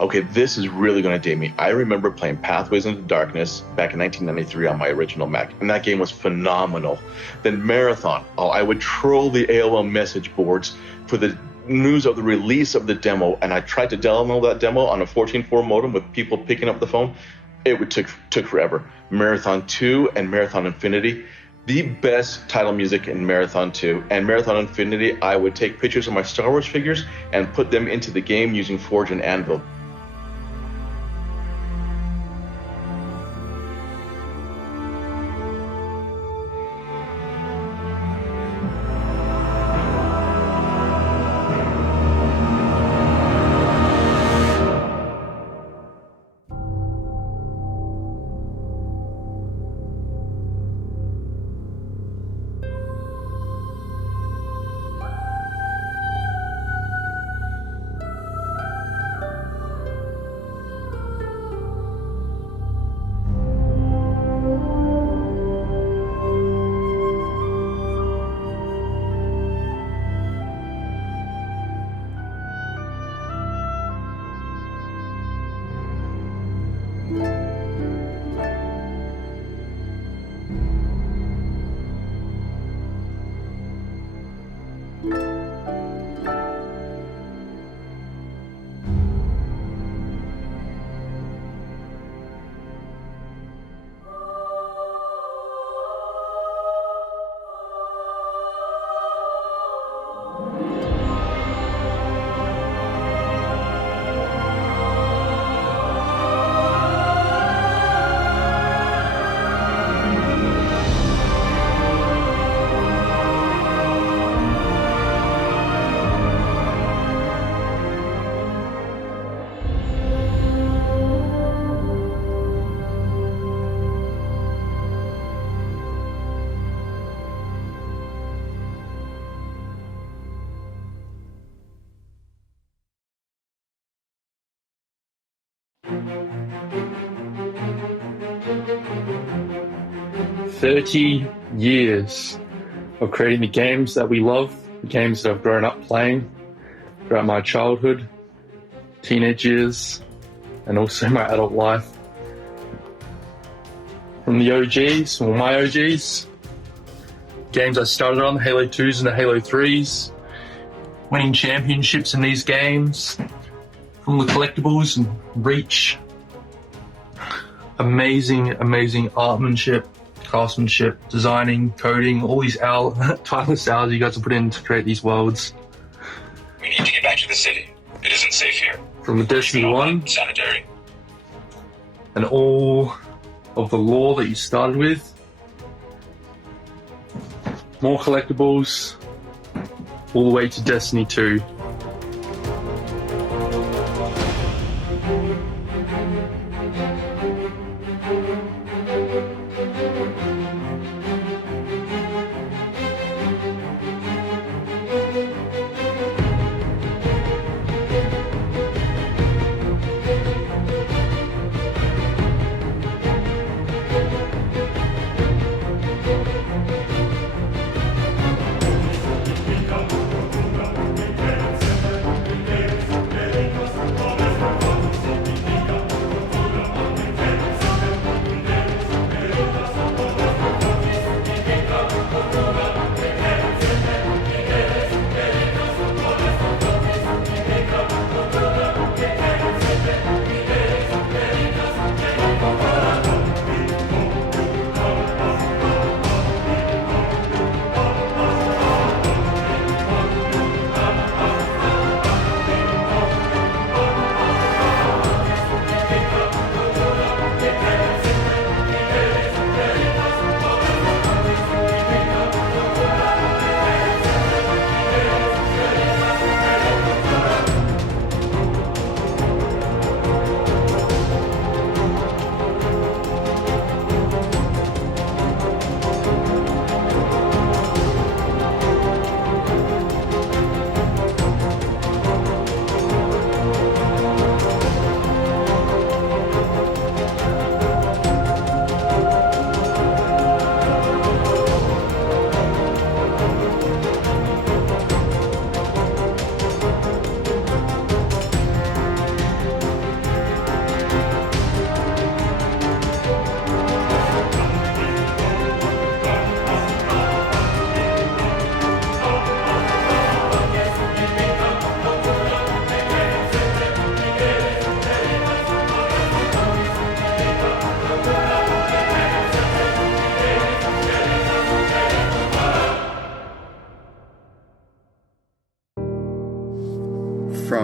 Okay, this is really going to date me. I remember playing Pathways into Darkness back in 1993 on my original Mac, and that game was phenomenal. Then Marathon. Oh, I would troll the AOL message boards for the news of the release of the demo, and I tried to download that demo on a 14.4 modem with people picking up the phone. It took forever. Marathon 2 and Marathon Infinity. The best title music in Marathon 2 and Marathon Infinity, I would take pictures of my Star Wars figures and put them into the game using Forge and Anvil. "30 years of creating the games that we love, the games that I've grown up playing throughout my childhood, teenage years, and also my adult life. From the OGs, or my OGs, games I started on, the Halo 2s and the Halo 3s, winning championships in these games, from the collectibles and Reach. Amazing artmanship, craftsmanship, designing, coding, all these tireless hours you guys have put in to create these worlds. We need to get back to the city. It isn't safe here. From the Destiny 1 sanitary, and all of the lore that you started with, more collectibles, all the way to Destiny 2.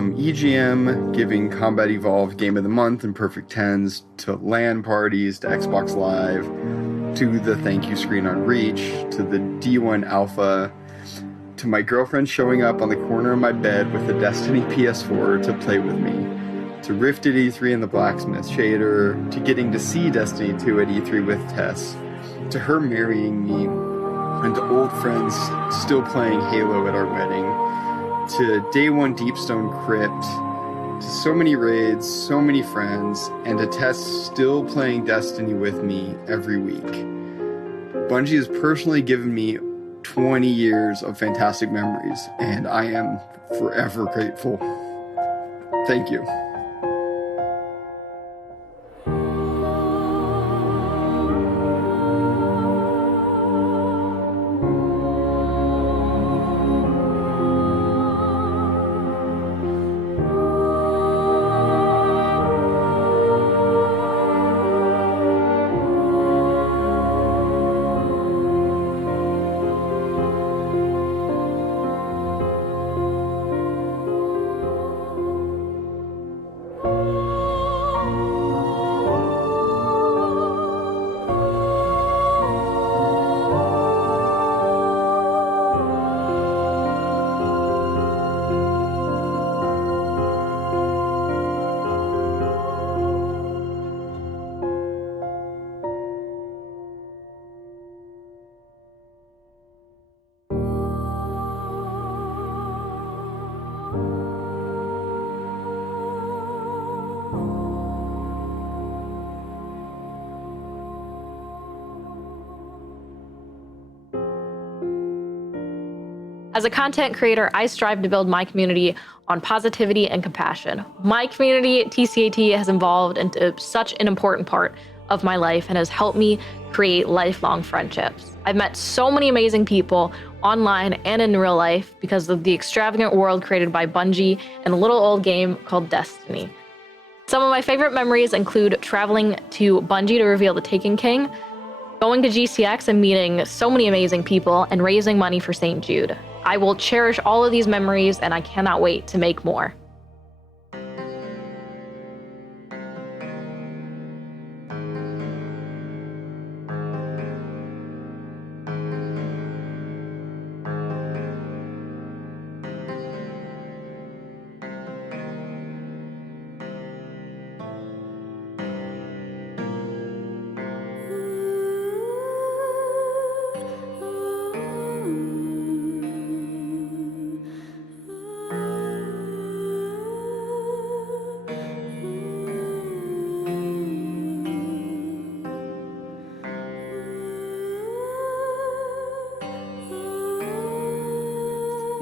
from EGM giving Combat Evolved Game of the Month and Perfect 10s, to LAN parties, to Xbox Live, to the thank you screen on Reach, to the D1 Alpha, to my girlfriend showing up on the corner of my bed with the Destiny PS4 to play with me, to Rift at E3 and the Blacksmith Shader, to getting to see Destiny 2 at E3 with Tess, to her marrying me, and to old friends still playing Halo at our wedding, to Day 1 Deepstone Crypt, to so many raids, so many friends, and to Tess still playing Destiny with me every week. Bungie has personally given me 20 years of fantastic memories, and I am forever grateful. Thank you. As a content creator, I strive to build my community on positivity and compassion. My community, TCAT, has evolved into such an important part of my life and has helped me create lifelong friendships. I've met so many amazing people online and in real life because of the extravagant world created by Bungie and a little old game called Destiny. Some of my favorite memories include traveling to Bungie to reveal the Taken King, going to GCX and meeting so many amazing people, and raising money for St. Jude. I will cherish all of these memories, and I cannot wait to make more.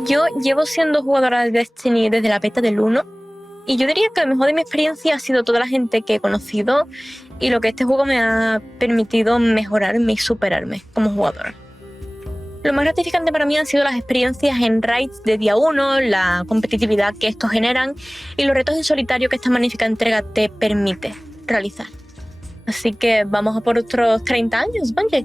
Yo llevo siendo jugadora de Destiny desde la beta del 1 y yo diría que lo mejor de mi experiencia ha sido toda la gente que he conocido y lo que este juego me ha permitido mejorarme y superarme como jugadora. Lo más gratificante para mí han sido las experiencias en raids de día 1, la competitividad que estos generan y los retos en solitario que esta magnífica entrega te permite realizar. Así que vamos a por otros 30 años, Bungie.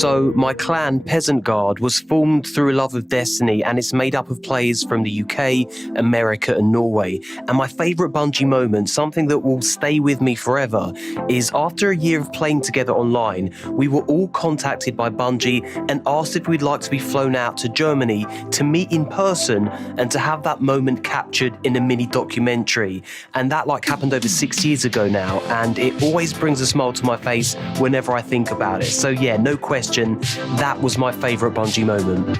So my clan, Peasant Guard, was formed through a love of Destiny, and it's made up of players from the UK, America and Norway. And my favourite Bungie moment, something that will stay with me forever, is after a year of playing together online, we were all contacted by Bungie and asked if we'd like to be flown out to Germany to meet in person and to have that moment captured in a mini documentary. And that happened over 6 years ago now, and it always brings a smile to my face whenever I think about it. So yeah, no question, that was my favourite Bungie moment.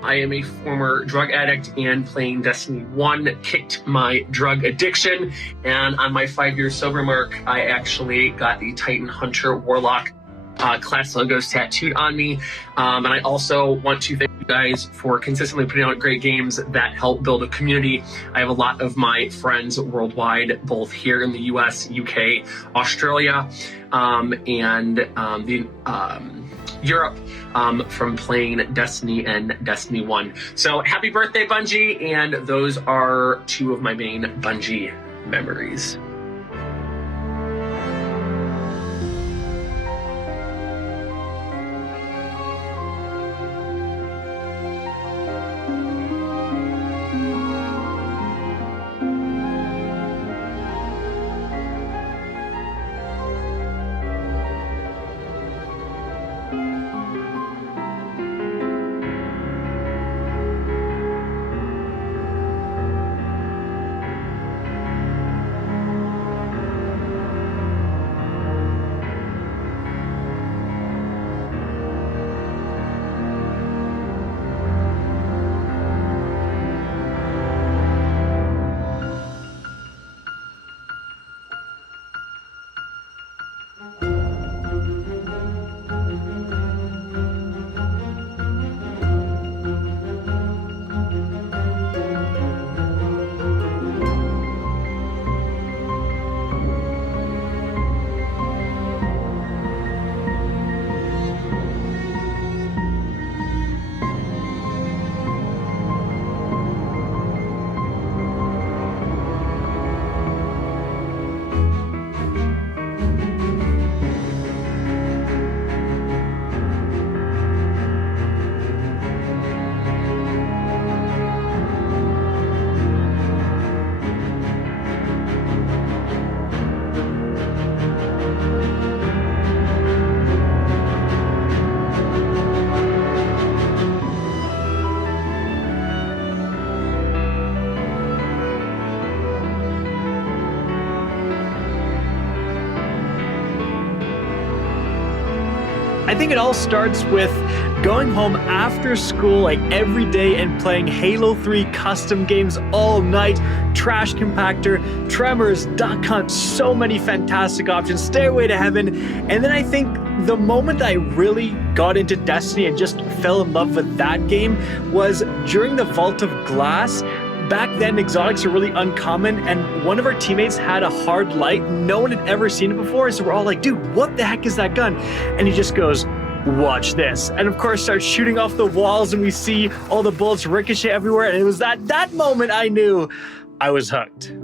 I am a former drug addict, and playing Destiny 1 kicked my drug addiction. And on my 5-year sober mark, I actually got the Titan Hunter Warlock class logos tattooed on me. And I also want to thank you guys for consistently putting out great games that help build a community. I have a lot of my friends worldwide, both here in the US, UK, Australia, and Europe, from playing Destiny and Destiny 1. So happy birthday, Bungie, and those are two of my main Bungie memories. I think it all starts with going home after school every day and playing Halo 3 custom games all night, Trash Compactor, Tremors, Duck Hunt, so many fantastic options, Stairway to Heaven. And then I think the moment I really got into Destiny and just fell in love with that game was during the Vault of Glass. Back then, exotics are really uncommon, and one of our teammates had a hard light. No one had ever seen it before, so we're all like, dude, what the heck is that gun? And he just goes, watch this. And of course, starts shooting off the walls, and we see all the bullets ricochet everywhere, and it was that moment I knew I was hooked.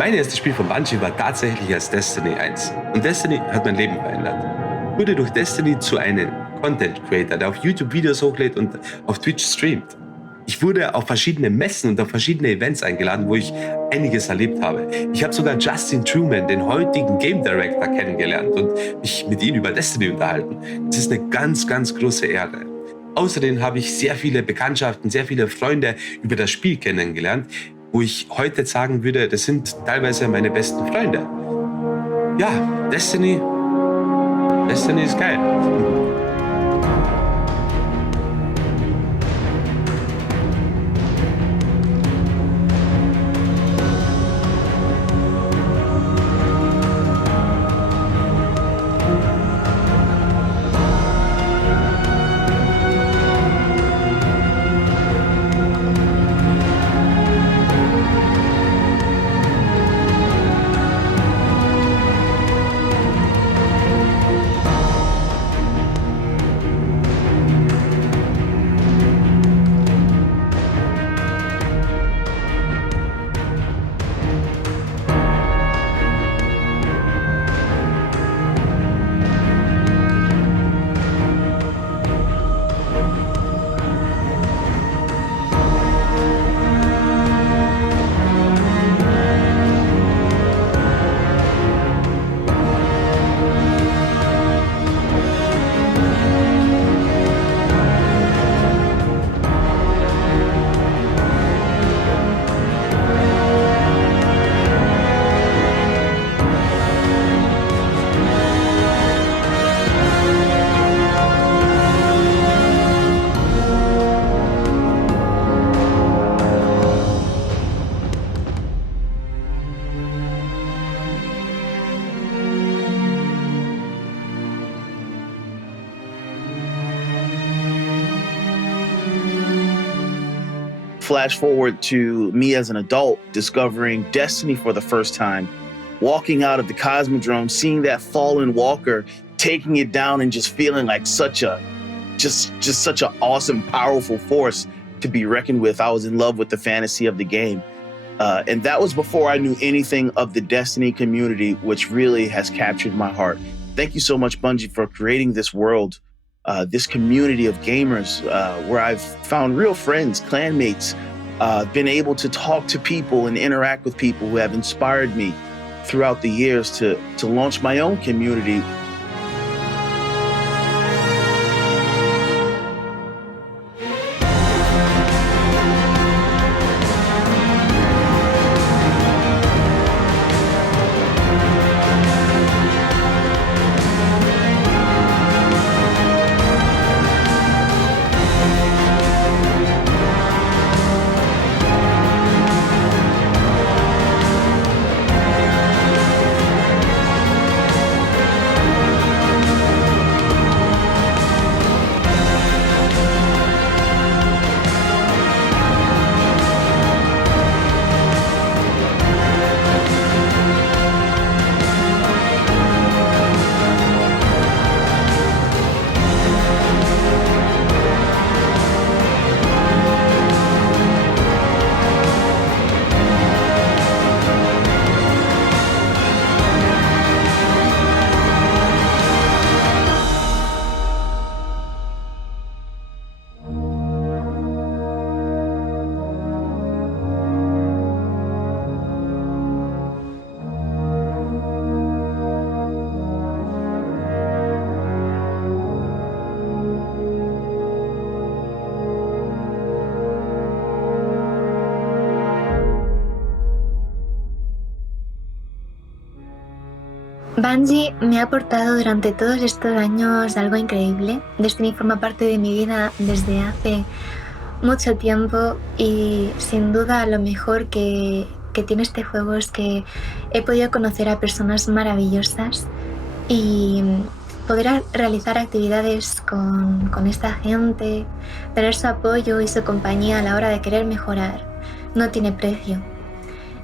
Mein erstes Spiel von Bungie war tatsächlich als Destiny 1. Und Destiny hat mein Leben verändert. Ich wurde durch Destiny zu einem Content Creator, der auf YouTube Videos hochlädt und auf Twitch streamt. Ich wurde auf verschiedene Messen und auf verschiedene Events eingeladen, wo ich einiges erlebt habe. Ich habe sogar Justin Truman, den heutigen Game Director, kennengelernt und mich mit ihm über Destiny unterhalten. Das ist eine ganz, ganz große Ehre. Außerdem habe ich sehr viele Bekanntschaften, sehr viele Freunde über das Spiel kennengelernt, wo ich heute sagen würde, das sind teilweise meine besten Freunde. Ja, Destiny ist geil. Flash forward to me as an adult discovering Destiny for the first time, walking out of the Cosmodrome, seeing that fallen walker, taking it down and just feeling like such an awesome, powerful force to be reckoned with. I was in love with the fantasy of the game. And that was before I knew anything of the Destiny community, which really has captured my heart. Thank you so much, Bungie, for creating this world, this community of gamers where I've found real friends, clanmates, been able to talk to people and interact with people who have inspired me throughout the years to launch my own community. Bungie me ha aportado durante todos estos años algo increíble. Destiny forma parte de mi vida desde hace mucho tiempo y sin duda lo mejor que tiene este juego es que he podido conocer a personas maravillosas y poder realizar actividades con esta gente, tener su apoyo y su compañía a la hora de querer mejorar, no tiene precio.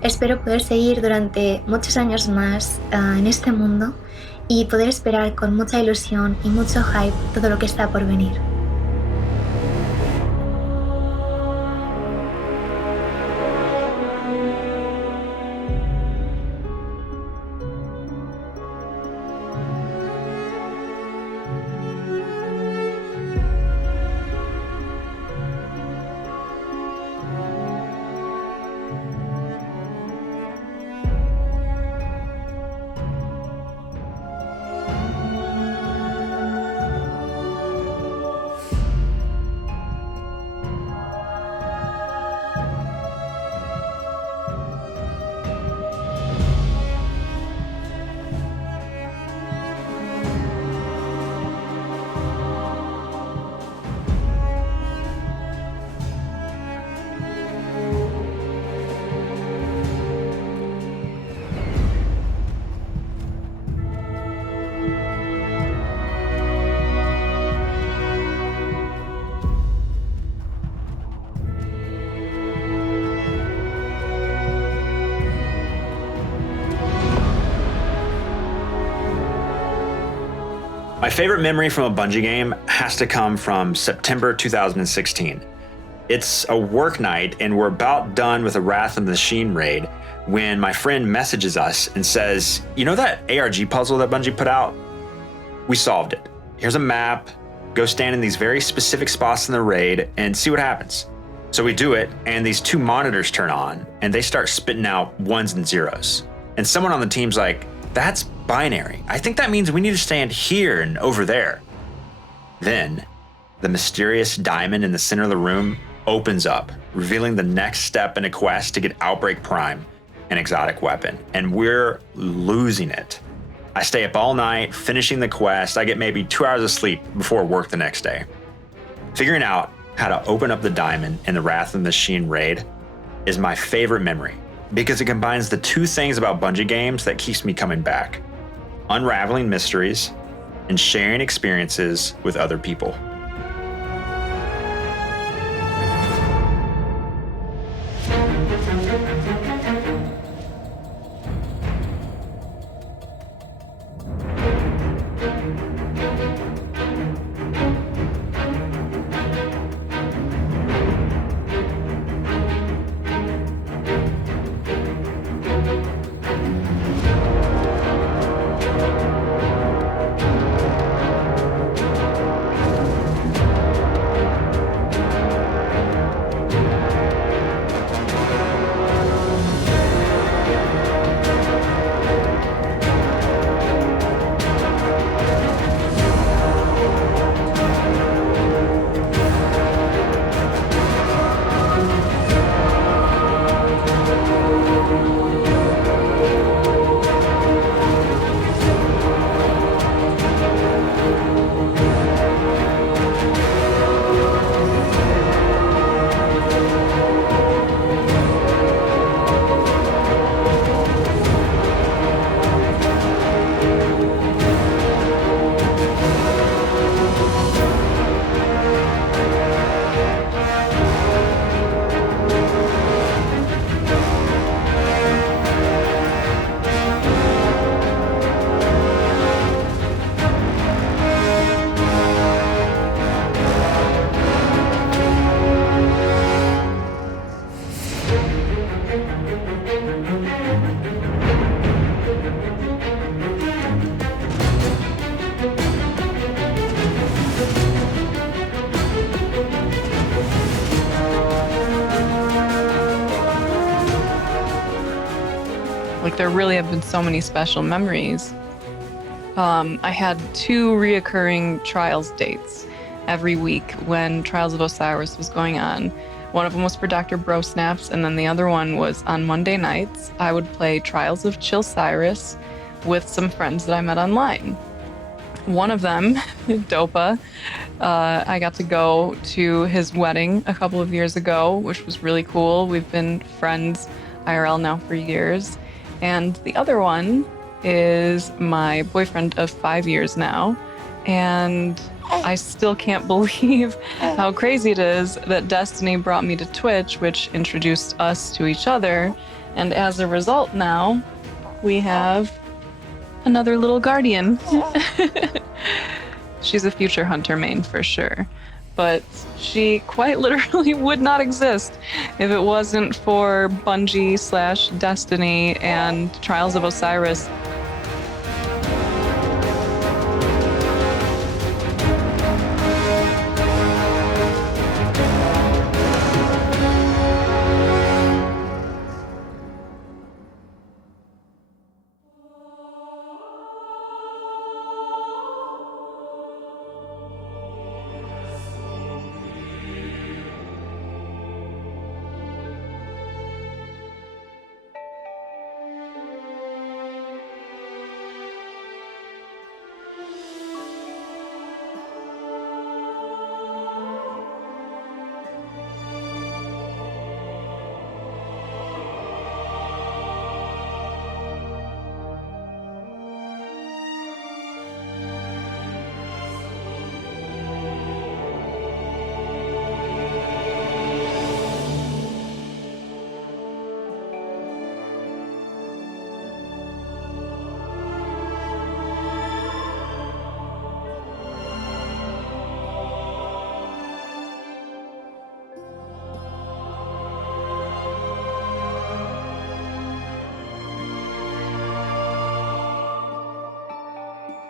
Espero poder seguir durante muchos años más en este mundo y poder esperar con mucha ilusión y mucho hype todo lo que está por venir. My favorite memory from a Bungie game has to come from September 2016. It's a work night and we're about done with a Wrath of the Machine raid when my friend messages us and says, you know that ARG puzzle that Bungie put out? We solved it. Here's a map, go stand in these very specific spots in the raid and see what happens. So we do it and these two monitors turn on and they start spitting out ones and zeros. And someone on the team's like, that's binary. I think that means we need to stand here and over there. Then the mysterious diamond in the center of the room opens up, revealing the next step in a quest to get Outbreak Prime, an exotic weapon, and we're losing it. I stay up all night, finishing the quest. I get maybe 2 hours of sleep before work the next day. Figuring out how to open up the diamond in the Wrath of the Machine raid is my favorite memory because it combines the two things about Bungie games that keeps me coming back: unraveling mysteries and sharing experiences with other people. Like, there really have been so many special memories. I had 2 reoccurring Trials dates every week when Trials of Osiris was going on. One of them was for Dr. Bro Snaps, and then the other one was on Monday nights. I would play Trials of Chilcyrus with some friends that I met online. One of them, Dopa, I got to go to his wedding a couple of years ago, which was really cool. We've been friends IRL now for years. And the other one is my boyfriend of 5 years now. And I still can't believe how crazy it is that Destiny brought me to Twitch, which introduced us to each other. And as a result now, we have another little guardian. She's a future hunter main for sure. But she quite literally would not exist if it wasn't for Bungie/Destiny and Trials of Osiris.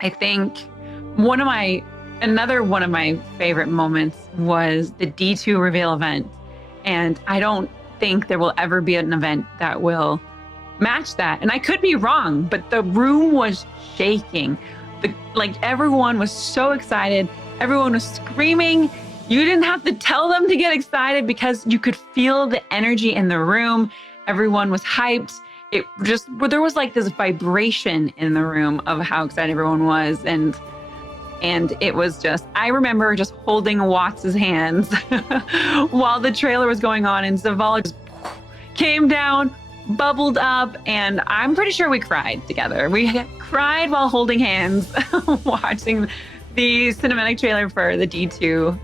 I think another one of my favorite moments was the D2 reveal event. And I don't think there will ever be an event that will match that. And I could be wrong, but the room was shaking. Everyone was so excited. Everyone was screaming. You didn't have to tell them to get excited because you could feel the energy in the room. Everyone was hyped. There was like this vibration in the room of how excited everyone was. And it was I remember just holding Watts' hands while the trailer was going on, and Zavala just came down, bubbled up, and I'm pretty sure we cried together. We cried while holding hands, watching the cinematic trailer for the D2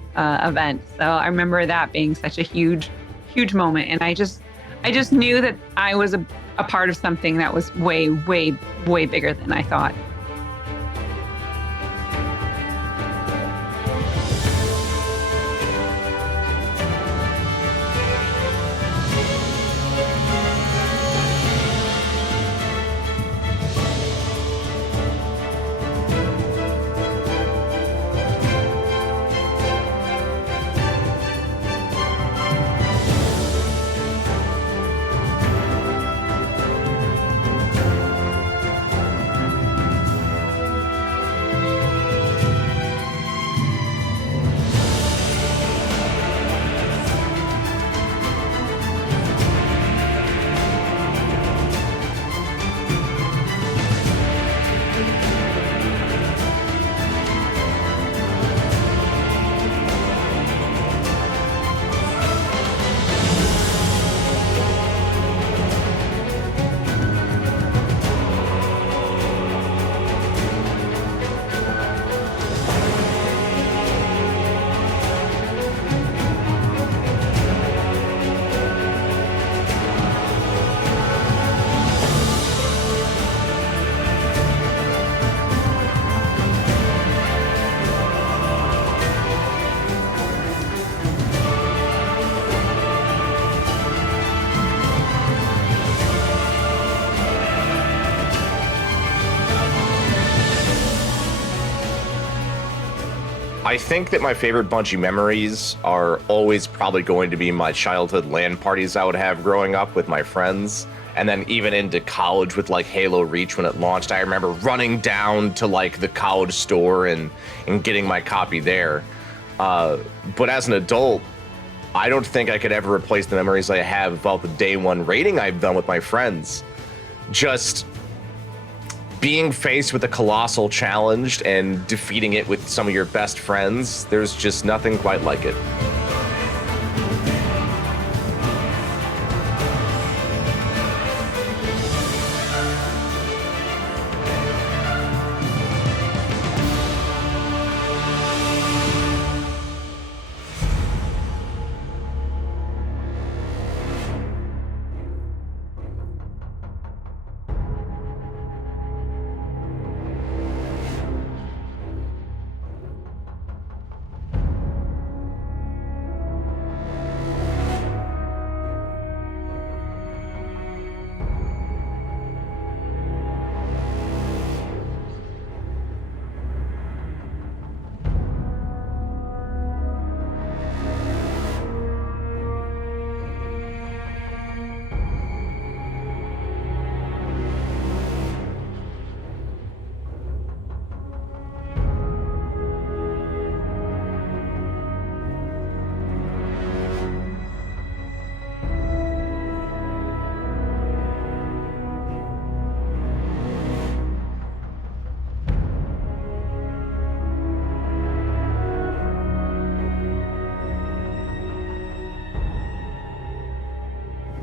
event. So I remember that being such a huge, huge moment. And I just knew that I was a part of something that was way, way, way bigger than I thought. I think that my favorite Bungie memories are always probably going to be my childhood LAN parties I would have growing up with my friends. And then even into college with like Halo Reach when it launched, I remember running down to like the college store and getting my copy there. But as an adult, I don't think I could ever replace the memories I have about the day one raiding I've done with my friends. Just being faced with a colossal challenge and defeating it with some of your best friends, there's just nothing quite like it.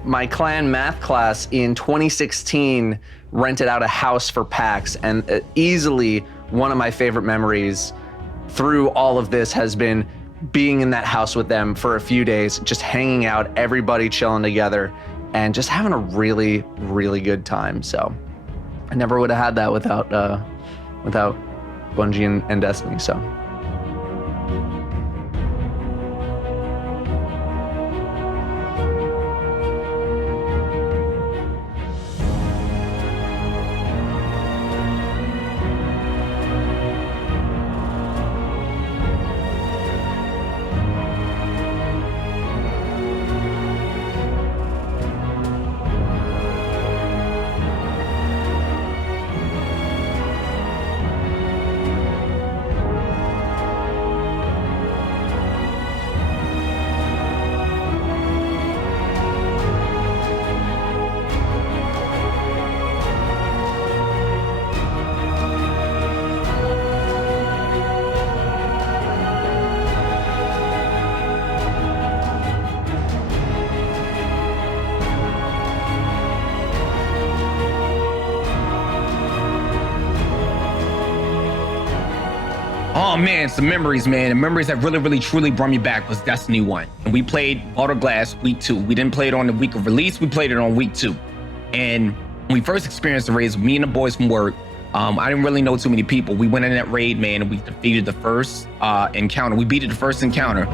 My clan math class in 2016 rented out a house for PAX, and easily one of my favorite memories through all of this has been being in that house with them for a few days, just hanging out, everybody chilling together, and just having a really, really good time. So I never would have had that without Bungie and Destiny. So. Oh man, some memories, man. The memories that really truly brought me back was Destiny 1. And we played Baldur's Glass week 2. We didn't play it on the week of release, we played it on week 2. And when we first experienced the raids, me and the boys from work, I didn't really know too many people. We went in that raid, man, and we defeated the first encounter. We beat the first encounter.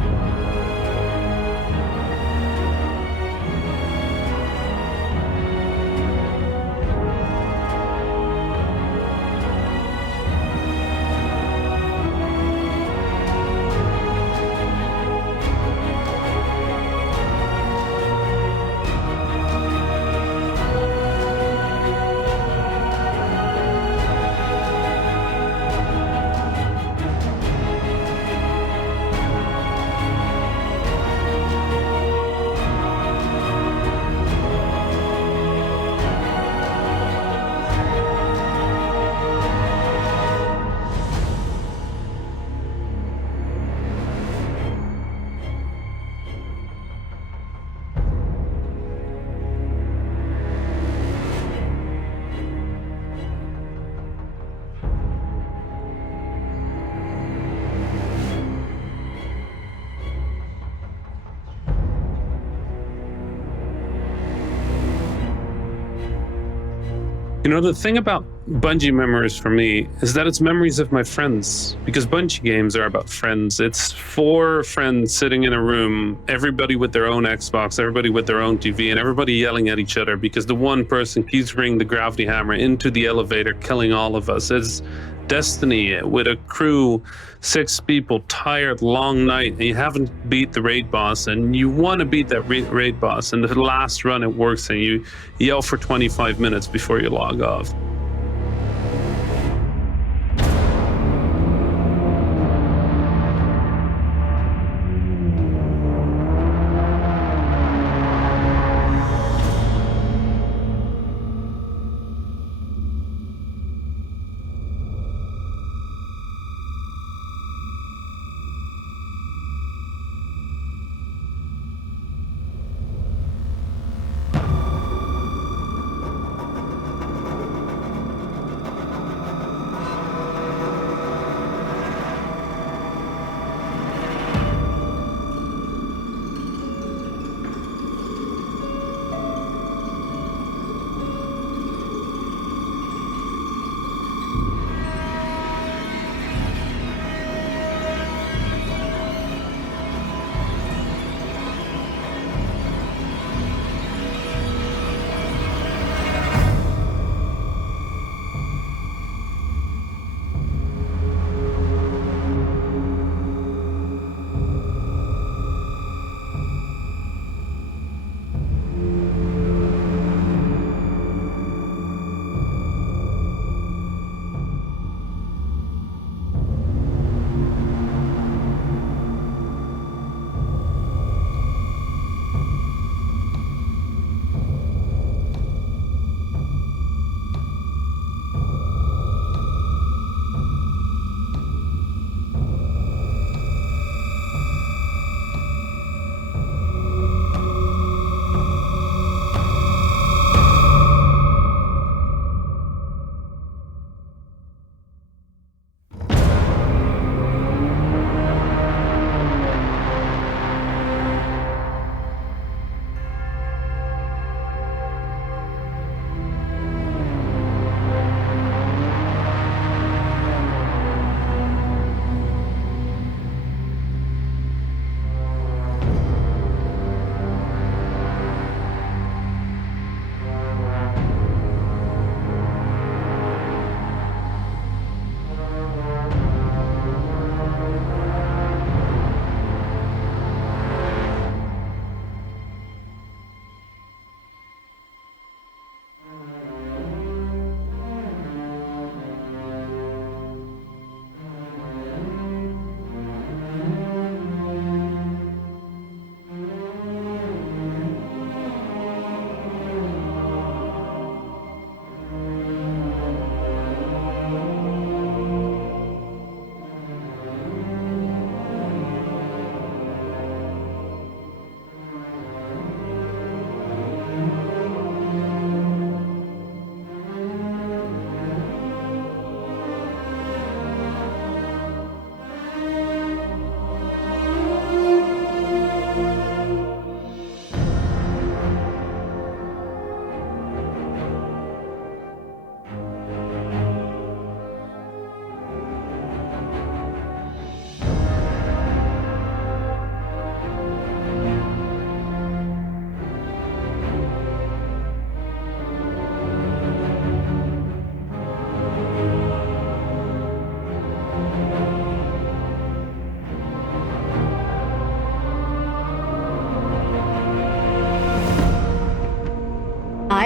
You know, the thing about Bungie memories for me is that it's memories of my friends, because Bungie games are about friends. It's 4 friends sitting in a room, everybody with their own Xbox, everybody with their own TV, and everybody yelling at each other because the one person keeps bringing the gravity hammer into the elevator, killing all of us. It's Destiny with a crew, 6 people, tired, long night, and you haven't beat the raid boss, and you want to beat that raid boss, and the last run it works, and you yell for 25 minutes before you log off.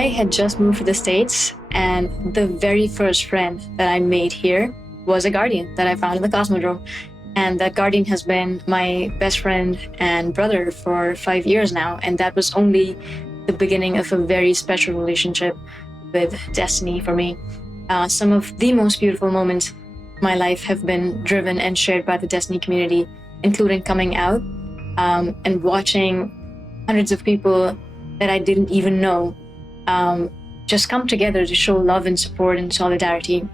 I had just moved to the States, and the very first friend that I made here was a guardian that I found in the Cosmodrome. And that guardian has been my best friend and brother for 5 years now. And that was only the beginning of a very special relationship with Destiny for me. Some of the most beautiful moments of my life have been driven and shared by the Destiny community, including coming out and watching hundreds of people that I didn't even know just come together to show love and support and solidarity.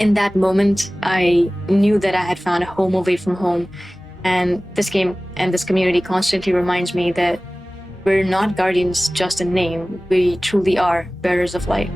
In that moment, I knew that I had found a home away from home. And this game and this community constantly reminds me that we're not guardians just in name. We truly are bearers of light.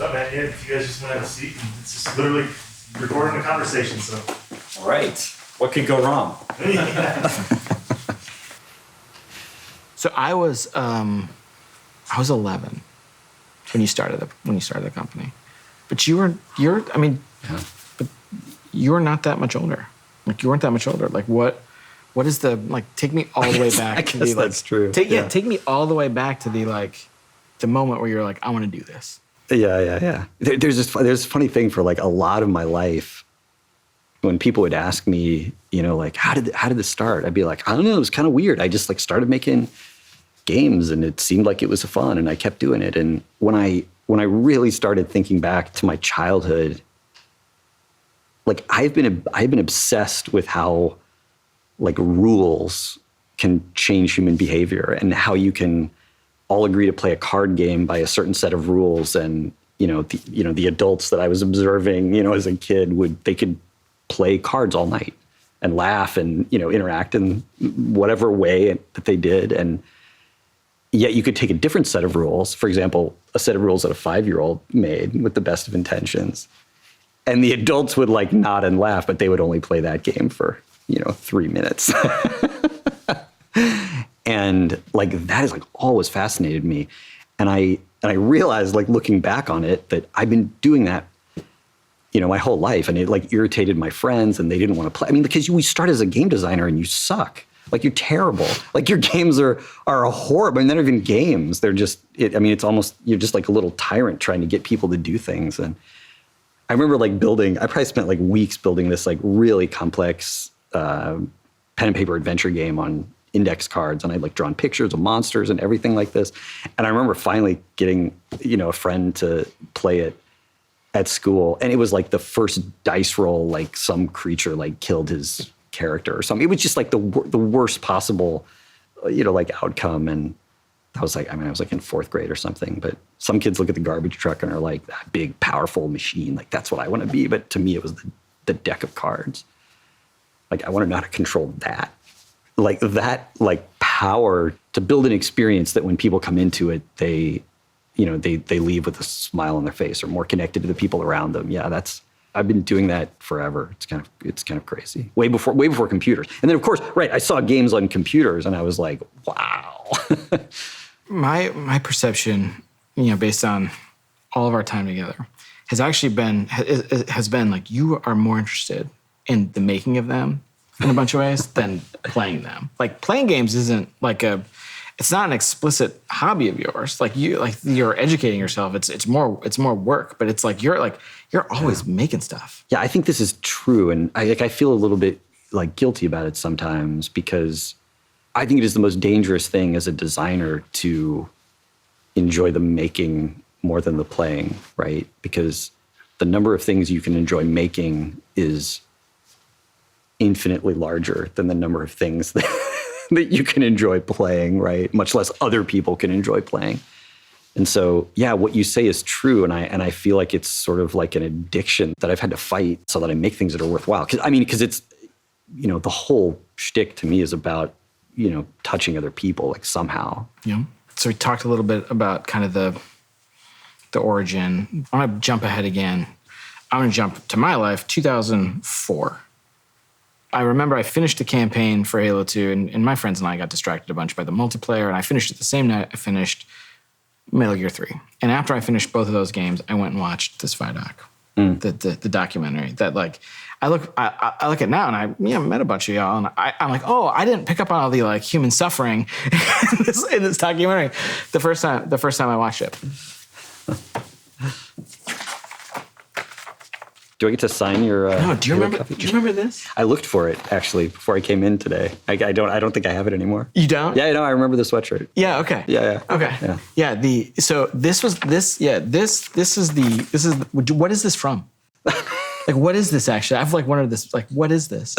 What's up, man? Yeah, if you guys just want to have a seat, it's just literally recording a conversation, so. All right. What could go wrong? So I was 11 when you started the company, but you're not that much older. Like you weren't that much older. Like what is the take me all the way back I to guess the that's true. Take me all the way back to the moment where you're like, I want to do this. Yeah. There's a funny thing for like a lot of my life. When people would ask me, like, how did this start? I'd be like, I don't know. It was kind of weird. I just started making games, and it seemed like it was fun, and I kept doing it. And when I really started thinking back to my childhood, like I've been obsessed with how like rules can change human behavior, and how you can all agree to play a card game by a certain set of rules. And the adults that I was observing, as a kid they could play cards all night and laugh and interact in whatever way that they did. And yet you could take a different set of rules, for example, a set of rules that a 5-year-old made with the best of intentions, and the adults would like nod and laugh, but they would only play that game for 3 minutes. And like that is like always fascinated me. And I realized, like looking back on it, that I've been doing that my whole life, and it like irritated my friends, and they didn't want to play. I mean, because we start as a game designer and you suck. Like you're terrible. Like your games are horrible. I mean, they're not even games. They're just, it's almost, you're just like a little tyrant trying to get people to do things. And I remember like I probably spent like weeks building this like really complex pen and paper adventure game on index cards, and I'd like drawn pictures of monsters and everything like this. And I remember finally getting, a friend to play it at school, and it was like the first dice roll, like some creature like killed his character or something. It was just like the worst possible, like outcome. And I was like in 4th grade or something, but some kids look at the garbage truck and are like, that big, powerful machine, like that's what I want to be. But to me, it was the the deck of cards. Like, I want to know how to control that. Like power to build an experience that when people come into it, they leave with a smile on their face or more connected to the people around them. Yeah, I've been doing that forever. It's kind of crazy. Way before computers. And then of course, right, I saw games on computers and I was like, wow. My perception, based on all of our time together, has actually been like, you are more interested in the making of them in a bunch of ways than playing them. Like, playing games isn't like it's not an explicit hobby of yours. Like, you're educating yourself. It's more work, but it's like you're always making stuff. Yeah, I think this is true, and I feel a little bit like guilty about it sometimes, because I think it is the most dangerous thing as a designer to enjoy the making more than the playing, right? Because the number of things you can enjoy making is infinitely larger than the number of things that you can enjoy playing, right? Much less other people can enjoy playing. And so, yeah, what you say is true, and I feel like it's sort of like an addiction that I've had to fight so that I make things that are worthwhile. Because it's, the whole shtick to me is about, touching other people, like, somehow. Yeah. So we talked a little bit about kind of the origin. I'm gonna jump ahead again. I'm gonna jump to my life, 2004. I remember I finished the campaign for Halo 2, and my friends and I got distracted a bunch by the multiplayer, and I finished it the same night I finished Metal Gear 3. And after I finished both of those games, I went and watched this Vidoc, the documentary that, like, I look at now, and I met a bunch of y'all, and I'm like, oh, I didn't pick up on all the, like, human suffering in this documentary the first time I watched it. Do I get to sign your? No. Do you remember this? I looked for it actually before I came in today. I don't think I have it anymore. You don't? Yeah, no, I remember the sweatshirt. Yeah. Okay. Yeah. Okay. Yeah. What is this from? Like, what is this actually? I've like wondered this. Like, what is this?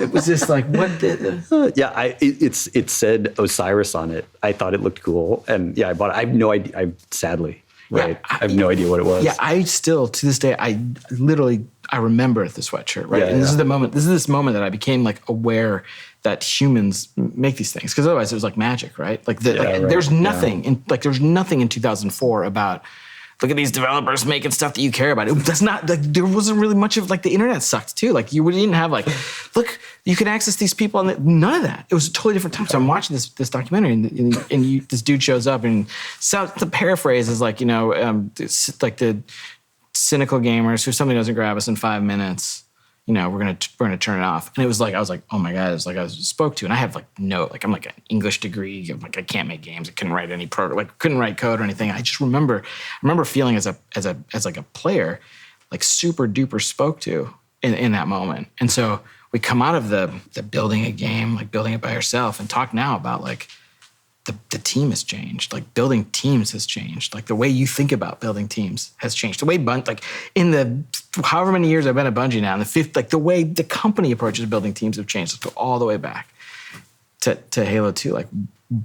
It was just like, what? It said Osiris on it. I thought it looked cool, and yeah, I bought it. I have no idea. Sadly. Right. Yeah, I have no idea what it was. Yeah, I still, to this day, I remember the sweatshirt, right? And this is this moment that I became, like, aware that humans make these things. Because otherwise it was like magic, right? Like, there's nothing in 2004 about, look at these developers making stuff that you care about. That's not, like, there wasn't really much of, like, the internet sucked too. Like, you didn't have, like, look, you can access these people, and none of that. It was a totally different time. So I'm watching this documentary, and this dude shows up, and the paraphrase is like, like the cynical gamers who something doesn't grab us in 5 minutes, we're gonna turn it off. And it was like, I was like, oh my God, it was like I was spoke to, and I have I'm like an English degree, like I can't make games, I couldn't write any couldn't write code or anything. I just remember feeling as like a player, like super duper spoke to in that moment. And so we come out of the building a game, like building it by yourself, and talk now about, like, the team has changed. Like, building teams has changed. Like, the way you think about building teams has changed. The way in the however many years I've been at Bungie now, in the fifth, like, the way the company approaches building teams have changed. Let's go all the way back to Halo 2, like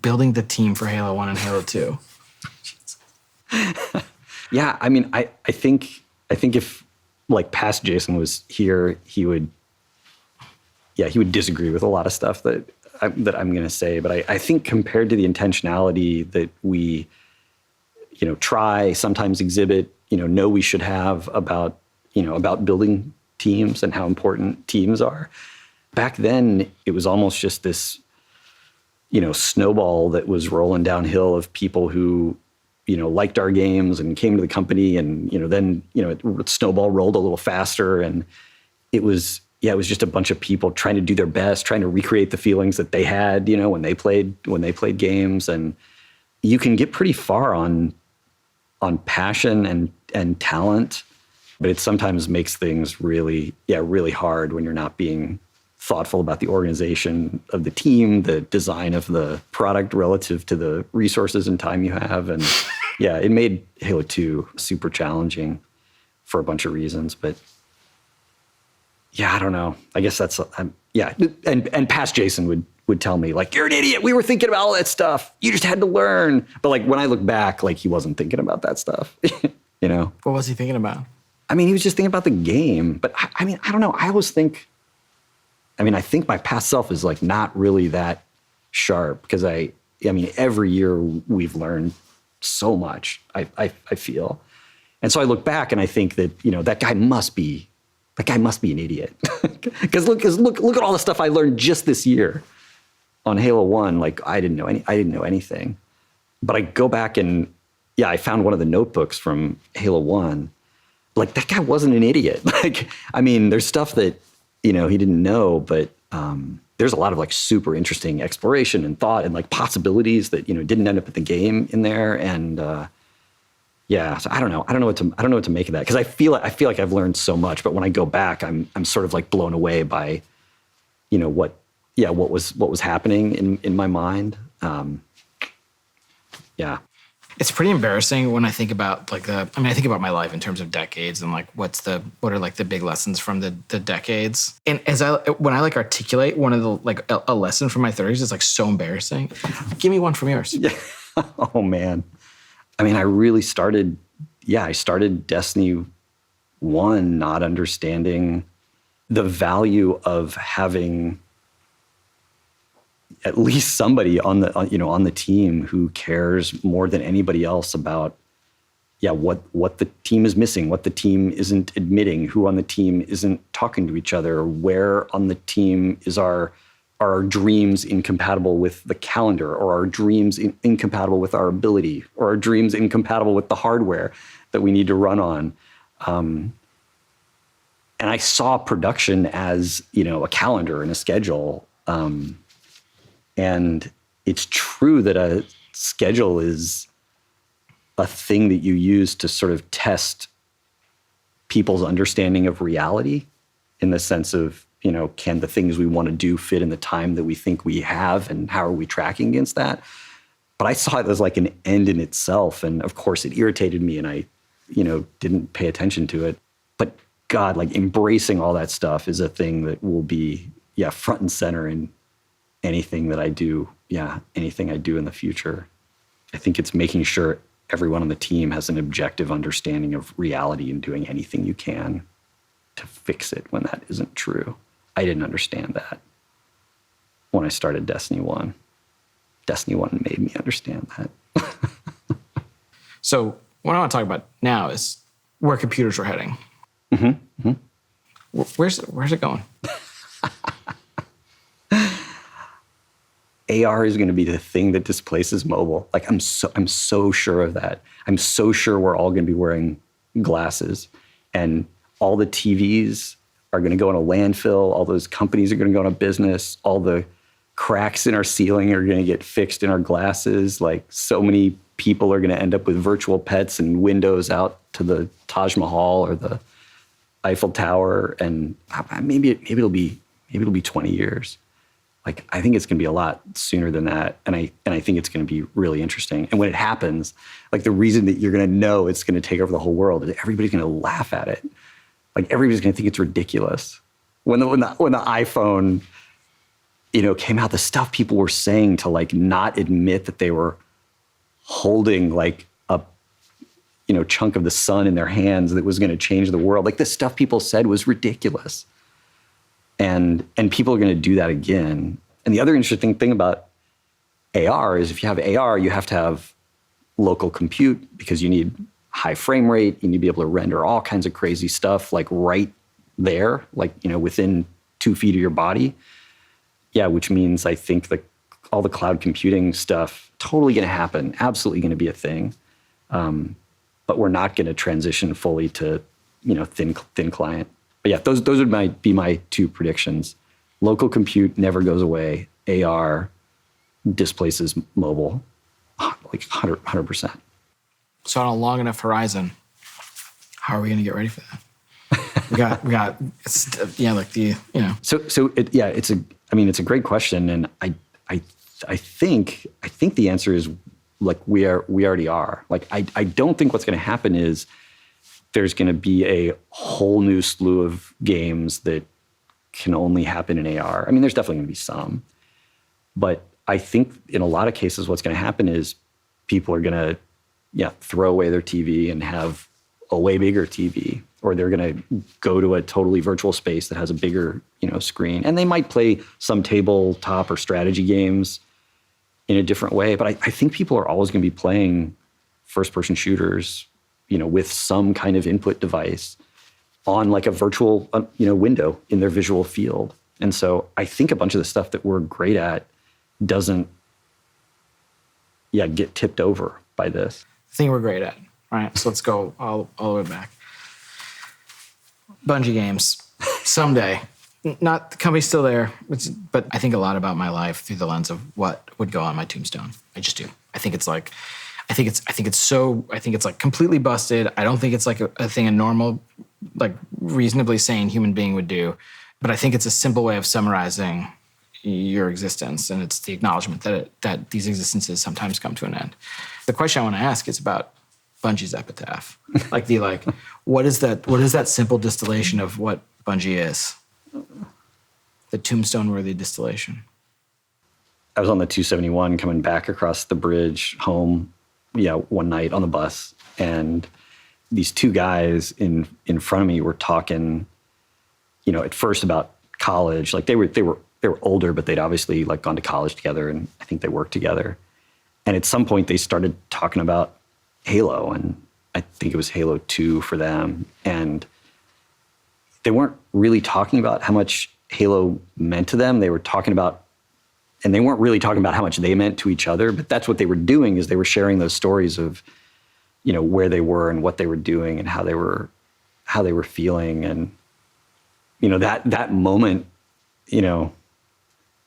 building the team for Halo 1 and Halo 2. Yeah, I mean, I think if, like, past Jason was here, he would disagree with a lot of stuff that I'm going to say. But I think compared to the intentionality that we, try, sometimes exhibit, know we should have about building teams and how important teams are. Back then, it was almost just this, snowball that was rolling downhill of people who, liked our games and came to the company, and, then, it snowball rolled a little faster, and it was just a bunch of people trying to do their best, trying to recreate the feelings that they had, when they played games. And you can get pretty far on passion and talent, but it sometimes makes things really hard when you're not being thoughtful about the organization of the team, the design of the product relative to the resources and time you have. And yeah, it made Halo 2 super challenging for a bunch of reasons, but yeah, I don't know. I guess that's, and past Jason would tell me, like, you're an idiot. We were thinking about all that stuff. You just had to learn. But, like, when I look back, like, he wasn't thinking about that stuff, What was he thinking about? I mean, he was just thinking about the game. But I mean, I don't know. I always think, I think my past self is like not really that sharp because I mean, every year we've learned so much, I feel. And so I look back and I think that, that guy must be an idiot. Because look at all the stuff I learned just this year on Halo 1. Like I didn't know anything. But I go back and I found one of the notebooks from Halo 1. Like that guy wasn't an idiot. Like, I mean, there's stuff that, he didn't know, but there's a lot of like super interesting exploration and thought and like possibilities that, didn't end up at the game in there. And so I don't know. I don't know what to make of that. Because I feel like I've learned so much, but when I go back, I'm sort of like blown away by, what was happening in my mind. It's pretty embarrassing when I think about I think about my life in terms of decades and like what are like the big lessons from the decades. And when I like articulate one of the like a lesson from my 30s, it's like so embarrassing. Give me one from yours. Yeah. Oh man. I mean, I started Destiny 1 not understanding the value of having at least somebody on the team who cares more than anybody else about, what the team is missing, what the team isn't admitting, who on the team isn't talking to each other, where on the team are our dreams incompatible with the calendar, or our dreams incompatible with our ability, or our dreams incompatible with the hardware that we need to run on. And I saw production as, a calendar and a schedule. And it's true that a schedule is a thing that you use to sort of test people's understanding of reality in the sense of, can the things we want to do fit in the time that we think we have, and how are we tracking against that? But I saw it as like an end in itself. And of course it irritated me and I, didn't pay attention to it. But God, like embracing all that stuff is a thing that will be, front and center in anything that I do, anything I do in the future. I think it's making sure everyone on the team has an objective understanding of reality and doing anything you can to fix it when that isn't true. I didn't understand that when I started Destiny 1. Destiny 1 made me understand that. So what I want to talk about now is where computers are heading. Mm-hmm. Mm-hmm. Where's it going? AR is going to be the thing that displaces mobile. Like I'm so sure of that. I'm so sure we're all going to be wearing glasses, and all the TVs are going to go in a landfill. All those companies are going to go out of business. All the cracks in our ceiling are going to get fixed in our glasses. Like so many people are going to end up with virtual pets and windows out to the Taj Mahal or the Eiffel Tower. And maybe it'll be 20 years. Like, I think it's going to be a lot sooner than that. And I think it's going to be really interesting. And when it happens, like the reason that you're going to know it's going to take over the whole world is everybody's going to laugh at it. Like everybody's going to think it's ridiculous. When the iPhone, came out, the stuff people were saying to like not admit that they were holding like a, chunk of the sun in their hands that was going to change the world. Like the stuff people said was ridiculous. And people are going to do that again. And the other interesting thing about AR is if you have AR, you have to have local compute because you need high frame rate. You need to be able to render all kinds of crazy stuff like right there, like, within 2 feet of your body. Yeah, which means I think all the cloud computing stuff totally going to happen, absolutely going to be a thing. But we're not going to transition fully to, thin client. But yeah, those would be my 2 predictions. Local compute never goes away. AR displaces mobile, like 100%. So on a long enough horizon, how are we going to get ready for that? we got, it's a great question, and I think the answer is like we already are. Like I don't think what's going to happen is there's going to be a whole new slew of games that can only happen in AR. I mean, there's definitely going to be some. But I think in a lot of cases, what's going to happen is people are going to, throw away their TV and have a way bigger TV or they're going to go to a totally virtual space that has a bigger, screen. And they might play some tabletop or strategy games in a different way. But I think people are always going to be playing first-person shooters, with some kind of input device on like a virtual, window in their visual field. And so I think a bunch of the stuff that we're great at doesn't, get tipped over by this. The thing we're great at, right? So let's go all the way back. Bungie games, someday. Not the company's still there, but I think a lot about my life through the lens of what would go on my tombstone. I just do. I think it's like completely busted. I don't think it's like a thing a normal, like reasonably sane human being would do. But I think it's a simple way of summarizing your existence, and it's the acknowledgement that these existences sometimes come to an end. The question I want to ask is about Bungie's epitaph. What is that simple distillation of what Bungie is? The tombstone-worthy distillation. I was on the 271 coming back across the bridge home, one night on the bus, and these two guys in front of me were talking, at first about college. Like they were older, but they'd obviously like gone to college together, and I think they worked together. And at some point they started talking about Halo, and I think it was Halo 2 for them. And they weren't really talking about how much Halo meant to them. They were talking about, and they weren't really talking about how much they meant to each other, but that's what they were doing, is they were sharing those stories of, where they were and what they were doing and how they were feeling. And, that moment,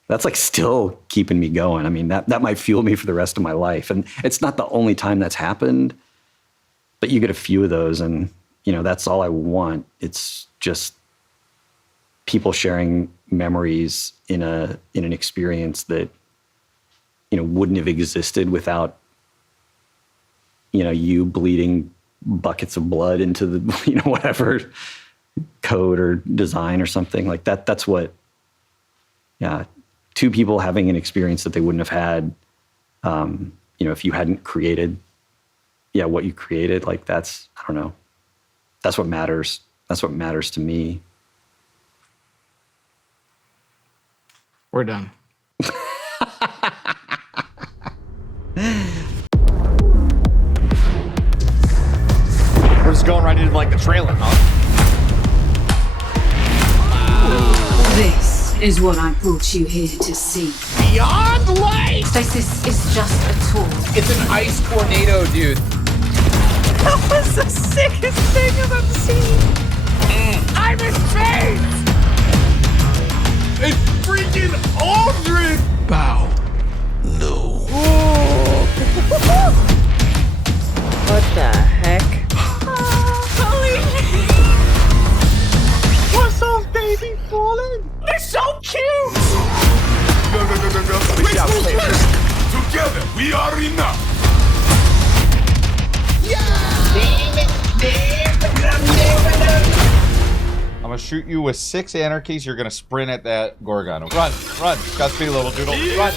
that's like still keeping me going. I mean, that might fuel me for the rest of my life. And it's not the only time that's happened, but you get a few of those, and, that's all I want. It's just people sharing memories in an experience that, wouldn't have existed without, you bleeding buckets of blood into the, whatever code or design or something like that. That's what, two people having an experience that they wouldn't have had, if you hadn't created, what you created. Like that's, I don't know. That's what matters. That's what matters to me. We're done. We're just going right into like the trailer, huh? This is what I brought you here to see. Beyond light! Stasis is just a tool. It's an ice tornado, dude. That was the sickest thing I've ever seen. I'm in space! It's freaking Aldrin! Bow. No. What the heck? What's those baby falling? They're so cute! No. Let's move first! Together, we are enough! I'm gonna shoot you with 6 anarchies. You're gonna sprint at that Gorgon. Run. Godspeed, little doodle. Run.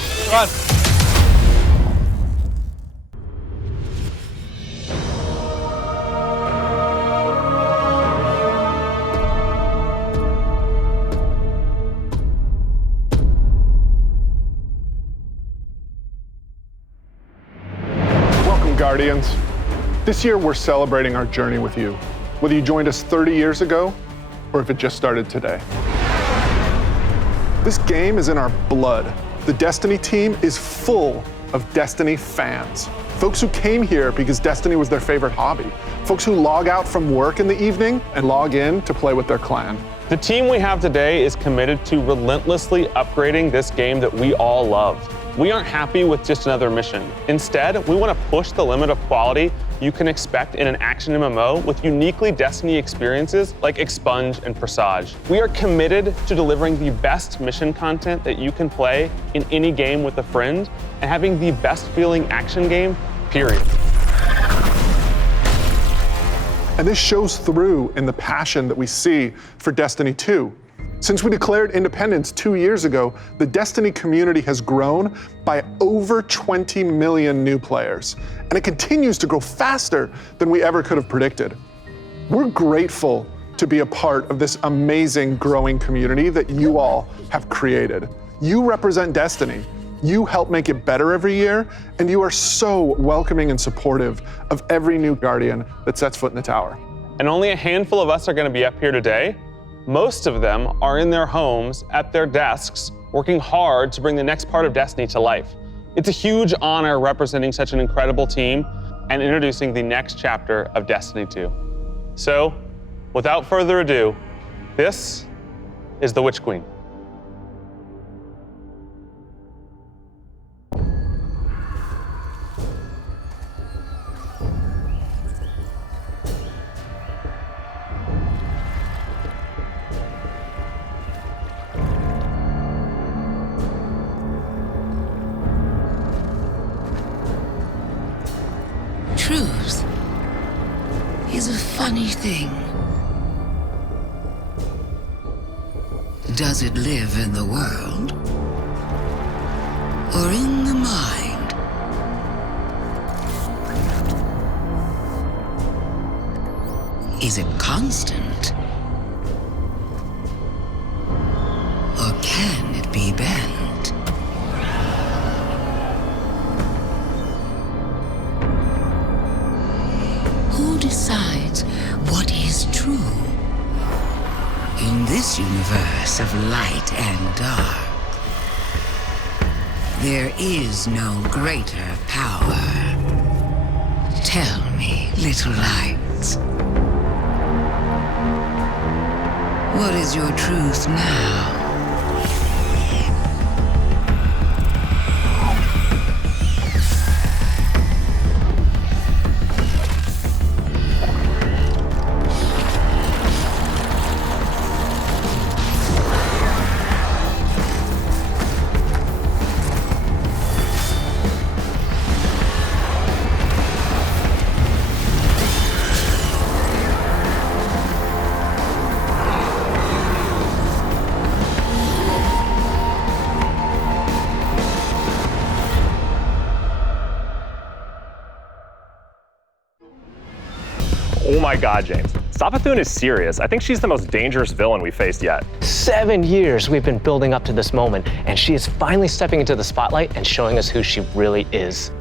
Welcome, Guardians. This year, we're celebrating our journey with you, whether you joined us 30 years ago or if it just started today. This game is in our blood. The Destiny team is full of Destiny fans. Folks who came here because Destiny was their favorite hobby. Folks who log out from work in the evening and log in to play with their clan. The team we have today is committed to relentlessly upgrading this game that we all love. We aren't happy with just another mission. Instead, we want to push the limit of quality you can expect in an action MMO with uniquely Destiny experiences like Expunge and Presage. We are committed to delivering the best mission content that you can play in any game with a friend and having the best feeling action game, period. And this shows through in the passion that we see for Destiny 2. Since we declared independence 2 years ago, the Destiny community has grown by over 20 million new players, and it continues to grow faster than we ever could have predicted. We're grateful to be a part of this amazing growing community that you all have created. You represent Destiny. You help make it better every year, and you are so welcoming and supportive of every new Guardian that sets foot in the tower. And only a handful of us are going to be up here today. Most of them are in their homes, at their desks, working hard to bring the next part of Destiny to life. It's a huge honor representing such an incredible team and introducing the next chapter of Destiny 2. So, without further ado, this is the Witch Queen. Truth is a funny thing. Does it live in the world or in the mind? Is it constant or can it be bent? Who decides what is true? In this universe of light and dark, there is no greater power. Tell me, little lights, what is your truth now? Oh my god, James. Savathun is serious. I think she's the most dangerous villain we faced yet. 7 years we've been building up to this moment, and she is finally stepping into the spotlight and showing us who she really is.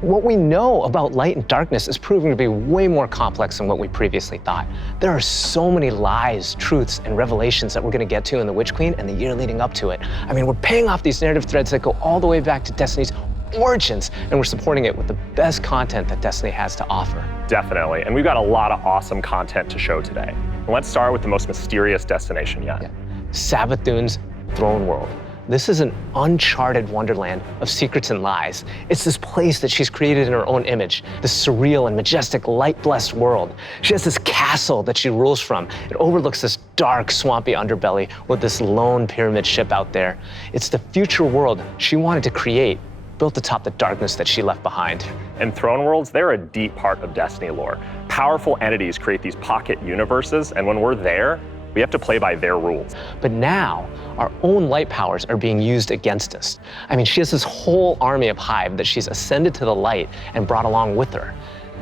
What we know about light and darkness is proving to be way more complex than what we previously thought. There are so many lies, truths, and revelations that we're going to get to in The Witch Queen and the year leading up to it. I mean, we're paying off these narrative threads that go all the way back to Destiny's origins, and we're supporting it with the best content that Destiny has to offer. Definitely, and we've got a lot of awesome content to show today. And let's start with the most mysterious destination yet. Savathun's throne world. This is an uncharted wonderland of secrets and lies. It's this place that she's created in her own image, this surreal and majestic light-blessed world. She has this castle that she rules from. It overlooks this dark, swampy underbelly with this lone pyramid ship out there. It's the future world she wanted to create, built atop the darkness that she left behind. And throne worlds, they're a deep part of Destiny lore. Powerful entities create these pocket universes, and when we're there, we have to play by their rules. But now, our own light powers are being used against us. I mean, she has this whole army of Hive that she's ascended to the light and brought along with her.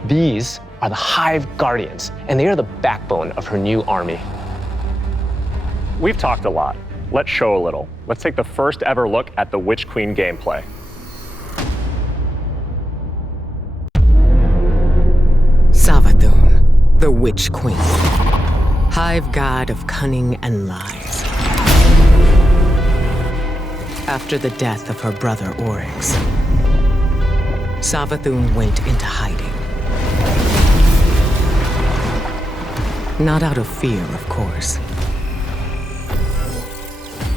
These are the Hive Guardians, and they are the backbone of her new army. We've talked a lot. Let's show a little. Let's take the first ever look at the Witch Queen gameplay. Savathun, the Witch Queen, Hive God of cunning and lies. After the death of her brother Oryx, Savathun went into hiding. Not out of fear, of course,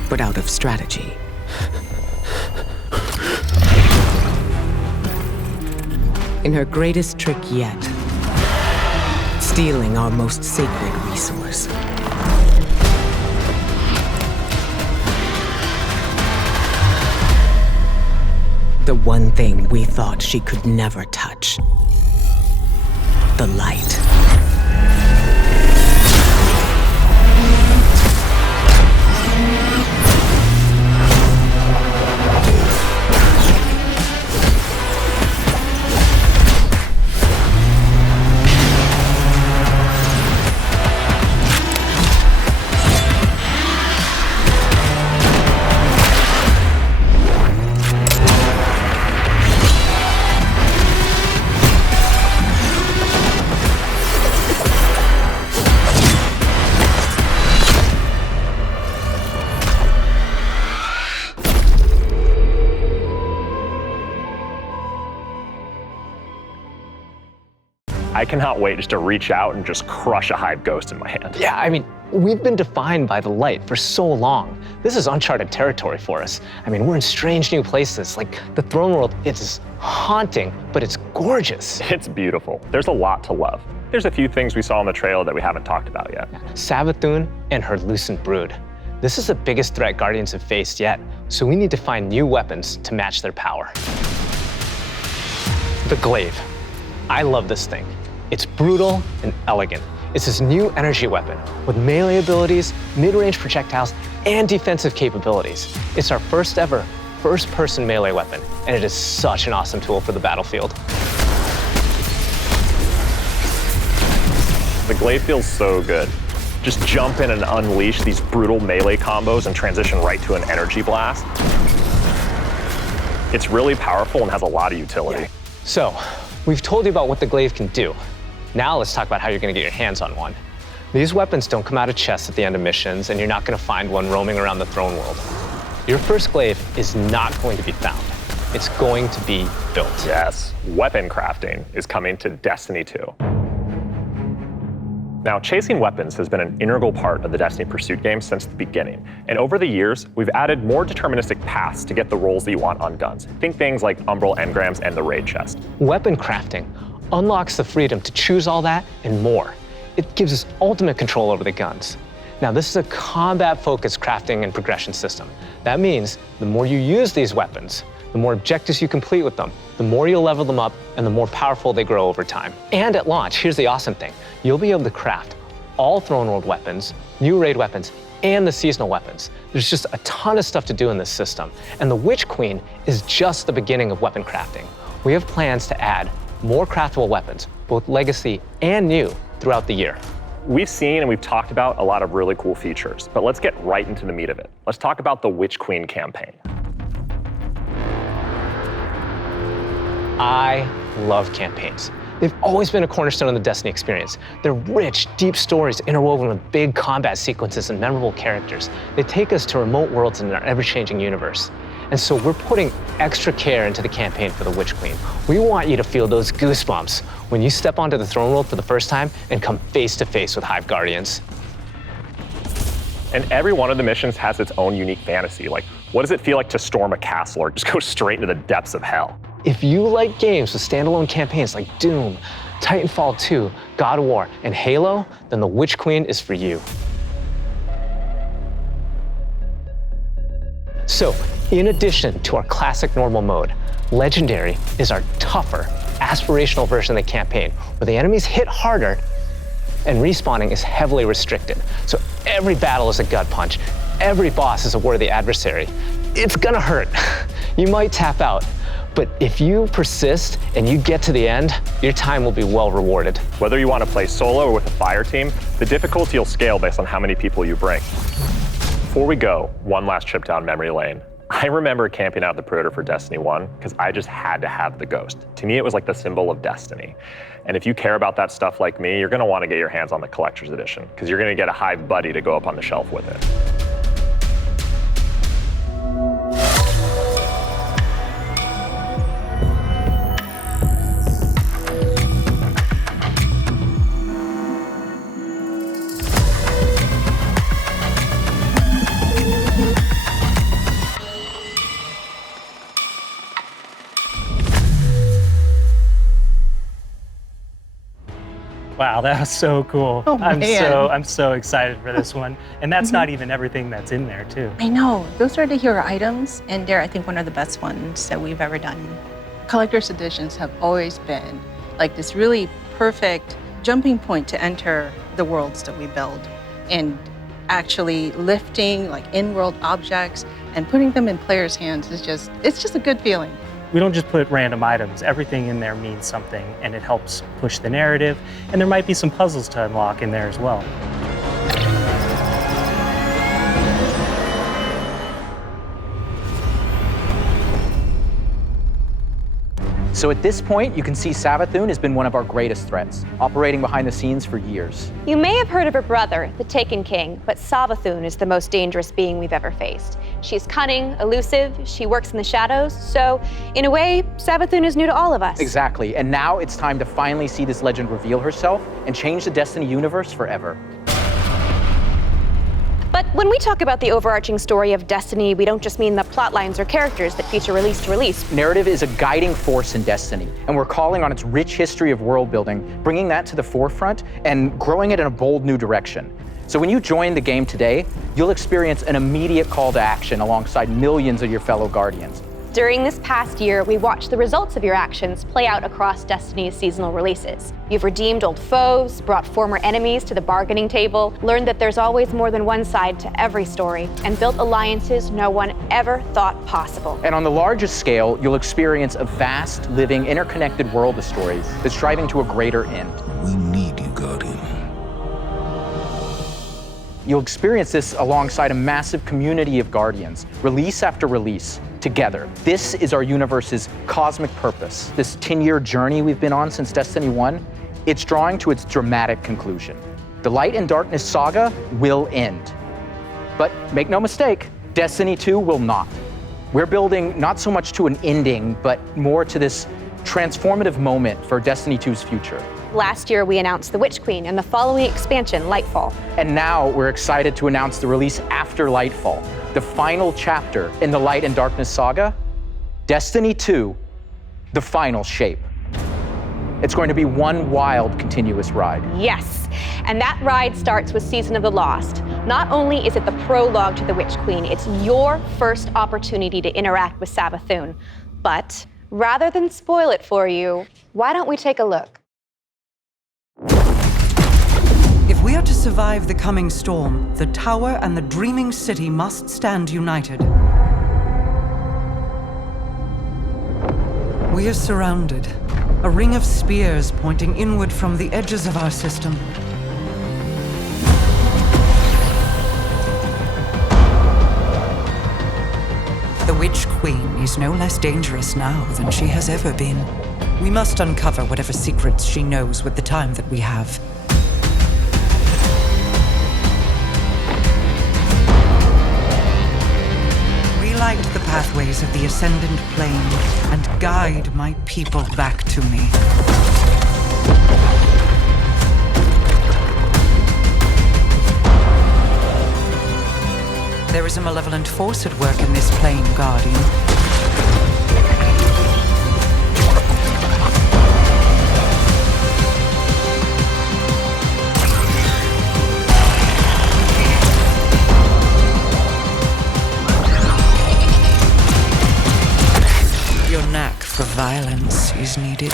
but out of strategy. In her greatest trick yet, stealing our most sacred resource. The one thing we thought she could never touch. The light. I cannot wait just to reach out and just crush a hive ghost in my hand. Yeah, I mean, we've been defined by the light for so long. This is uncharted territory for us. I mean, we're in strange new places. Like the throne world, it's haunting, but it's gorgeous. It's beautiful. There's a lot to love. There's a few things we saw in the trailer that we haven't talked about yet. Savathun and her Lucent Brood. This is the biggest threat Guardians have faced yet, so we need to find new weapons to match their power. The Glaive. I love this thing. It's brutal and elegant. It's this new energy weapon with melee abilities, mid-range projectiles, and defensive capabilities. It's our first ever first-person melee weapon, and it is such an awesome tool for the battlefield. The Glaive feels so good. Just jump in and unleash these brutal melee combos and transition right to an energy blast. It's really powerful and has a lot of utility. So, we've told you about what the Glaive can do. Now let's talk about how you're gonna get your hands on one. These weapons don't come out of chests at the end of missions, and you're not gonna find one roaming around the throne world. Your first Glaive is not going to be found. It's going to be built. Yes, weapon crafting is coming to Destiny 2. Now, chasing weapons has been an integral part of the Destiny Pursuit game since the beginning. And over the years, we've added more deterministic paths to get the rolls that you want on guns. Think things like Umbral engrams and the raid chest. Weapon crafting unlocks the freedom to choose all that and more. It gives us ultimate control over the guns. Now, this is a combat-focused crafting and progression system. That means the more you use these weapons, the more objectives you complete with them, the more you'll level them up, and the more powerful they grow over time. And at launch, here's the awesome thing. You'll be able to craft all Throne World weapons, new raid weapons, and the seasonal weapons. There's just a ton of stuff to do in this system. And the Witch Queen is just the beginning of weapon crafting. We have plans to add more craftable weapons, both legacy and new, throughout the year. We've seen and we've talked about a lot of really cool features, but let's get right into the meat of it. Let's talk about the Witch Queen campaign. I love campaigns. They've always been a cornerstone of the Destiny experience. They're rich, deep stories interwoven with big combat sequences and memorable characters. They take us to remote worlds in our ever-changing universe. And so we're putting extra care into the campaign for the Witch Queen. We want you to feel those goosebumps when you step onto the throne world for the first time and come face to face with Hive Guardians. And every one of the missions has its own unique fantasy. Like, what does it feel like to storm a castle or just go straight into the depths of hell? If you like games with standalone campaigns like Doom, Titanfall 2, God of War, and Halo, then the Witch Queen is for you. So, in addition to our classic normal mode, Legendary is our tougher, aspirational version of the campaign, where the enemies hit harder and respawning is heavily restricted. So every battle is a gut punch, every boss is a worthy adversary. It's gonna hurt. You might tap out, but if you persist and you get to the end, your time will be well rewarded. Whether you want to play solo or with a fire team, the difficulty will scale based on how many people you bring. Before we go, one last trip down memory lane. I remember camping out the Predator for Destiny 1 because I just had to have the Ghost. To me, it was like the symbol of Destiny. And if you care about that stuff like me, you're gonna want to get your hands on the Collector's Edition because you're gonna get a Hive buddy to go up on the shelf with it. Wow, that was so cool. Oh, I'm man. so excited for this one. And that's not even everything that's in there too. I know. Those are the hero items, and they're, I think, one of the best ones that we've ever done. Collector's editions have always been like this really perfect jumping point to enter the worlds that we build, and actually lifting like in-world objects and putting them in players' hands is just, it's just a good feeling. We don't just put random items. Everything in there means something, and it helps push the narrative. And there might be some puzzles to unlock in there as well. So at this point, you can see Savathun has been one of our greatest threats, operating behind the scenes for years. You may have heard of her brother, the Taken King, but Savathun is the most dangerous being we've ever faced. She's cunning, elusive, she works in the shadows, so in a way, Savathun is new to all of us. Exactly, and now it's time to finally see this legend reveal herself and change the Destiny universe forever. But when we talk about the overarching story of Destiny, we don't just mean the plot lines or characters that feature release to release. Narrative is a guiding force in Destiny, and we're calling on its rich history of world building, bringing that to the forefront and growing it in a bold new direction. So when you join the game today, you'll experience an immediate call to action alongside millions of your fellow Guardians. During this past year, we watched the results of your actions play out across Destiny's seasonal releases. You've redeemed old foes, brought former enemies to the bargaining table, learned that there's always more than one side to every story, and built alliances no one ever thought possible. And on the largest scale, you'll experience a vast, living, interconnected world of stories that's striving to a greater end. We need you, Guardian. You'll experience this alongside a massive community of Guardians, release after release, together. This is our universe's cosmic purpose. This 10-year journey we've been on since Destiny 1, it's drawing to its dramatic conclusion. The Light and Darkness saga will end. But make no mistake, Destiny 2 will not. We're building not so much to an ending, but more to this transformative moment for Destiny 2's future. Last year, we announced the Witch Queen and the following expansion, Lightfall. And now we're excited to announce the release after Lightfall, the final chapter in the Light and Darkness saga, Destiny 2, the final shape. It's going to be one wild, continuous ride. Yes, and that ride starts with Season of the Lost. Not only is it the prologue to the Witch Queen, it's your first opportunity to interact with Savathun. But rather than spoil it for you, why don't we take a look? If we are to survive the coming storm, the tower and the dreaming city must stand united. We are surrounded. A ring of spears pointing inward from the edges of our system. The Witch Queen is no less dangerous now than she has ever been. We must uncover whatever secrets she knows with the time that we have. Relight the pathways of the Ascendant Plane and guide my people back to me. There is a malevolent force at work in this plane, Guardian. Your knack for violence is needed.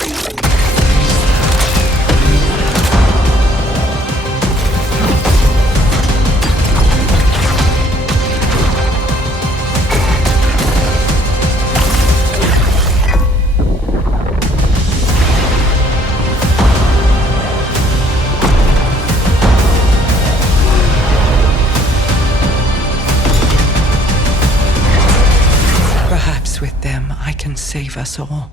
Perhaps with them, I can save us all.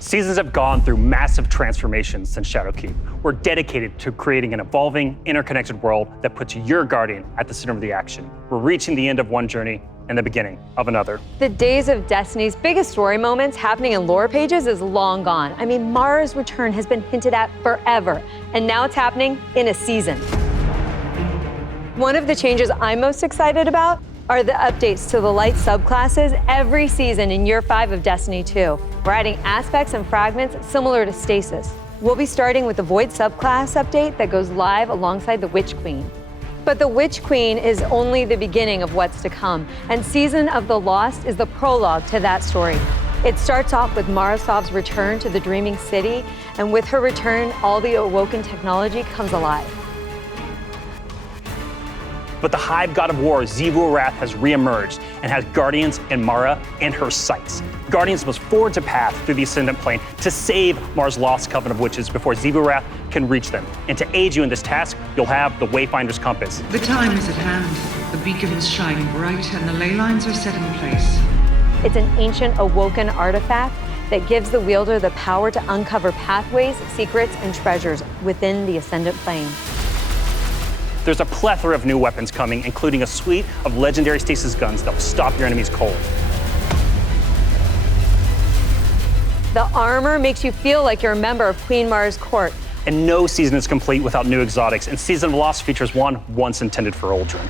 Seasons have gone through massive transformations since Shadowkeep. We're dedicated to creating an evolving, interconnected world that puts your Guardian at the center of the action. We're reaching the end of one journey and the beginning of another. The days of Destiny's biggest story moments happening in lore pages is long gone. I mean, Mara's return has been hinted at forever, and now it's happening in a season. One of the changes I'm most excited about are the updates to the light subclasses every season in Year 5 of Destiny 2. We're adding aspects and fragments similar to Stasis. We'll be starting with the Void subclass update that goes live alongside the Witch Queen. But the Witch Queen is only the beginning of what's to come, and Season of the Lost is the prologue to that story. It starts off with Marasov's return to the Dreaming City, and with her return, all the awoken technology comes alive. But the Hive God of War, Xivu Arath, has reemerged and has Guardians and Mara in her sights. Guardians must forge a path through the Ascendant Plane to save Mara's lost coven of witches before Xivu Arath can reach them. And to aid you in this task, you'll have the Wayfinder's Compass. The time is at hand. The beacons shine bright and the ley lines are set in place. It's an ancient awoken artifact that gives the wielder the power to uncover pathways, secrets, and treasures within the Ascendant Plane. There's a plethora of new weapons coming, including a suite of legendary stasis guns that will stop your enemies cold. The armor makes you feel like you're a member of Queen Mara's court. And no season is complete without new exotics, and Season of Lost features one once intended for Uldren.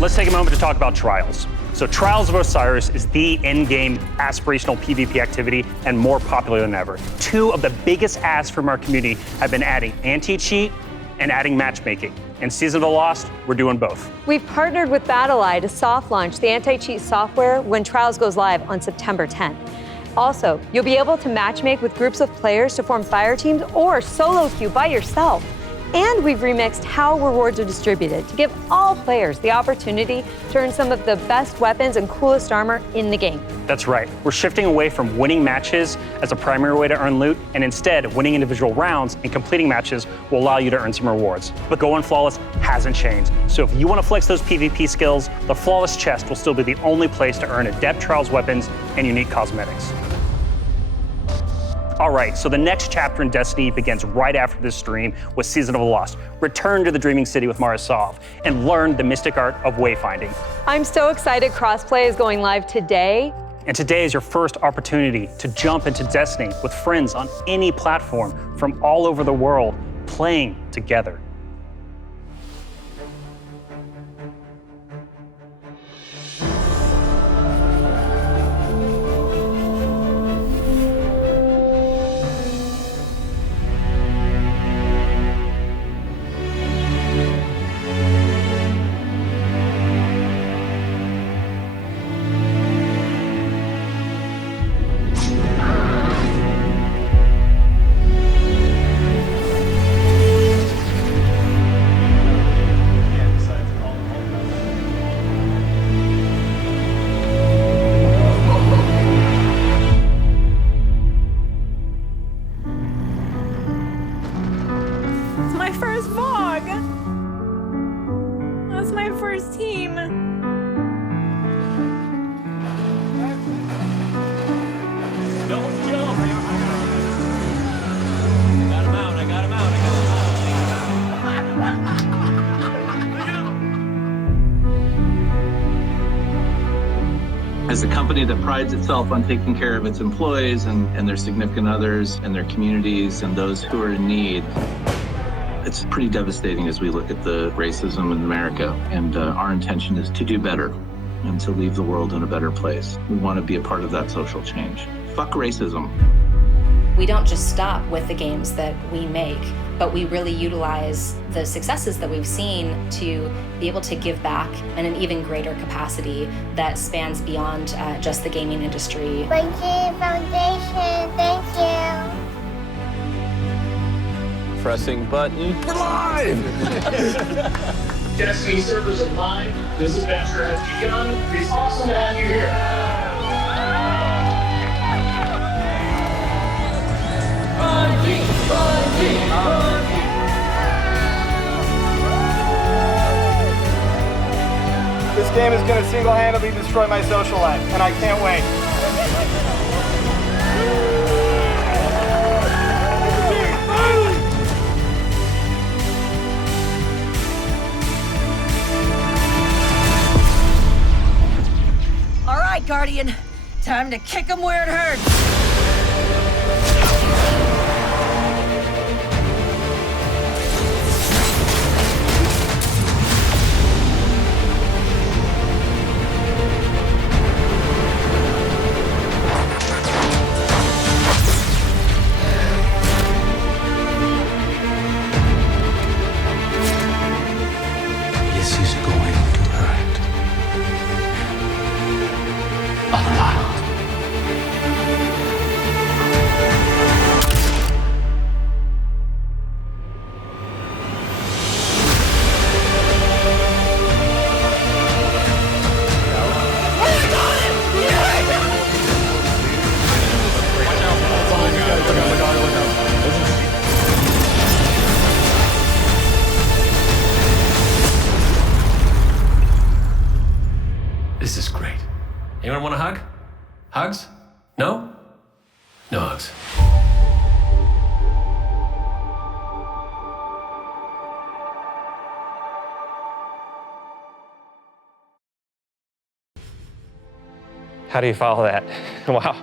Let's take a moment to talk about Trials. So Trials of Osiris is the endgame aspirational PvP activity and more popular than ever. Two of the biggest asks from our community have been adding anti-cheat and adding matchmaking. In Season of the Lost, we're doing both. We've partnered with BattleEye to soft launch the anti-cheat software when Trials goes live on September 10th. Also, you'll be able to matchmake with groups of players to form fire teams or solo queue by yourself. And we've remixed how rewards are distributed to give all players the opportunity to earn some of the best weapons and coolest armor in the game. That's right. We're shifting away from winning matches as a primary way to earn loot, and instead, winning individual rounds and completing matches will allow you to earn some rewards. But Going Flawless hasn't changed. So if you want to flex those PvP skills, the Flawless Chest will still be the only place to earn Adept Trials weapons and unique cosmetics. All right, so the next chapter in Destiny begins right after this stream with Season of the Lost. Return to the Dreaming City with Mara Sov and learn the mystic art of wayfinding. I'm so excited crossplay is going live today. And today is your first opportunity to jump into Destiny with friends on any platform from all over the world, playing together. As a company that prides itself on taking care of its employees and their significant others and their communities and those who are in need, it's pretty devastating as we look at the racism in America. And our intention is to do better and to leave the world in a better place. We want to be a part of that social change. Fuck racism. We don't just stop with the games that we make, but we really utilize the successes that we've seen to be able to give back in an even greater capacity that spans beyond just the gaming industry. Bungie Foundation, thank you. Pressing button. We're live! Destiny servers are live. This adventure has begun. It's awesome to have you here. Bungie, Bungie, Bungie. This game is going to single-handedly destroy my social life, and I can't wait. All right, Guardian. Time to kick him where it hurts. This is going to hurt. A lot. Anyone want a hug? Hugs? No? No hugs. How do you follow that? Wow,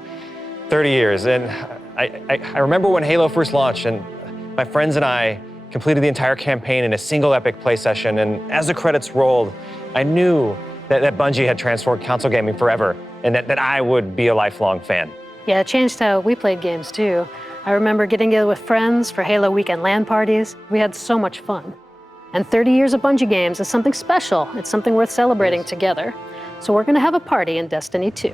30 years. And I remember when Halo first launched, and my friends and I completed the entire campaign in a single epic play session. And as the credits rolled, I knew that Bungie had transformed console gaming forever, and that I would be a lifelong fan. Yeah, it changed how we played games too. I remember getting together with friends for Halo weekend LAN parties. We had so much fun. And 30 years of Bungie games is something special. It's something worth celebrating together. So we're gonna have a party in Destiny 2.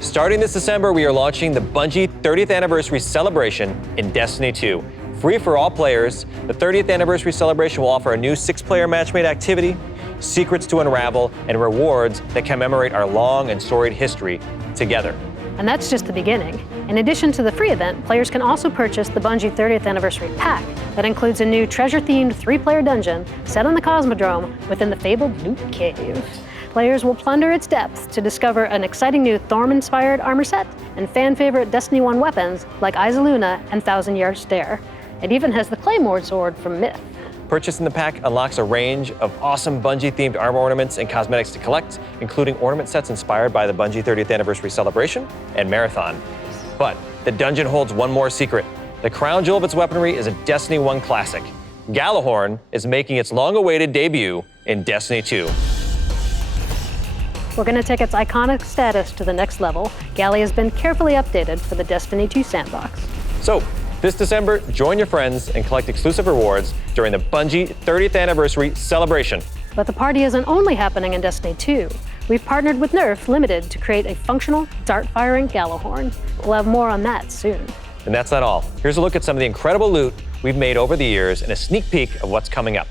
Starting this December, we are launching the Bungie 30th Anniversary Celebration in Destiny 2. Free for all players, the 30th Anniversary Celebration will offer a new 6-player matchmade activity, secrets to unravel, and rewards that commemorate our long and storied history together. And that's just the beginning. In addition to the free event, players can also purchase the Bungie 30th Anniversary Pack that includes a new treasure-themed 3-player dungeon set on the Cosmodrome within the fabled Loot Cave. Players will plunder its depths to discover an exciting new Thorm-inspired armor set and fan-favorite Destiny 1 weapons like Isaluna and Thousand Yard Stare. It even has the Claymore sword from Myth. Purchasing the pack unlocks a range of awesome Bungie-themed armor ornaments and cosmetics to collect, including ornament sets inspired by the Bungie 30th Anniversary Celebration and Marathon. But the dungeon holds one more secret. The crown jewel of its weaponry is a Destiny 1 classic. Gjallarhorn is making its long-awaited debut in Destiny 2. We're going to take its iconic status to the next level. Galley has been carefully updated for the Destiny 2 sandbox. So, this December, join your friends and collect exclusive rewards during the Bungie 30th Anniversary Celebration. But the party isn't only happening in Destiny 2. We've partnered with Nerf Limited to create a functional, dart-firing Gjallarhorn. We'll have more on that soon. And that's not all. Here's a look at some of the incredible loot we've made over the years and a sneak peek of what's coming up.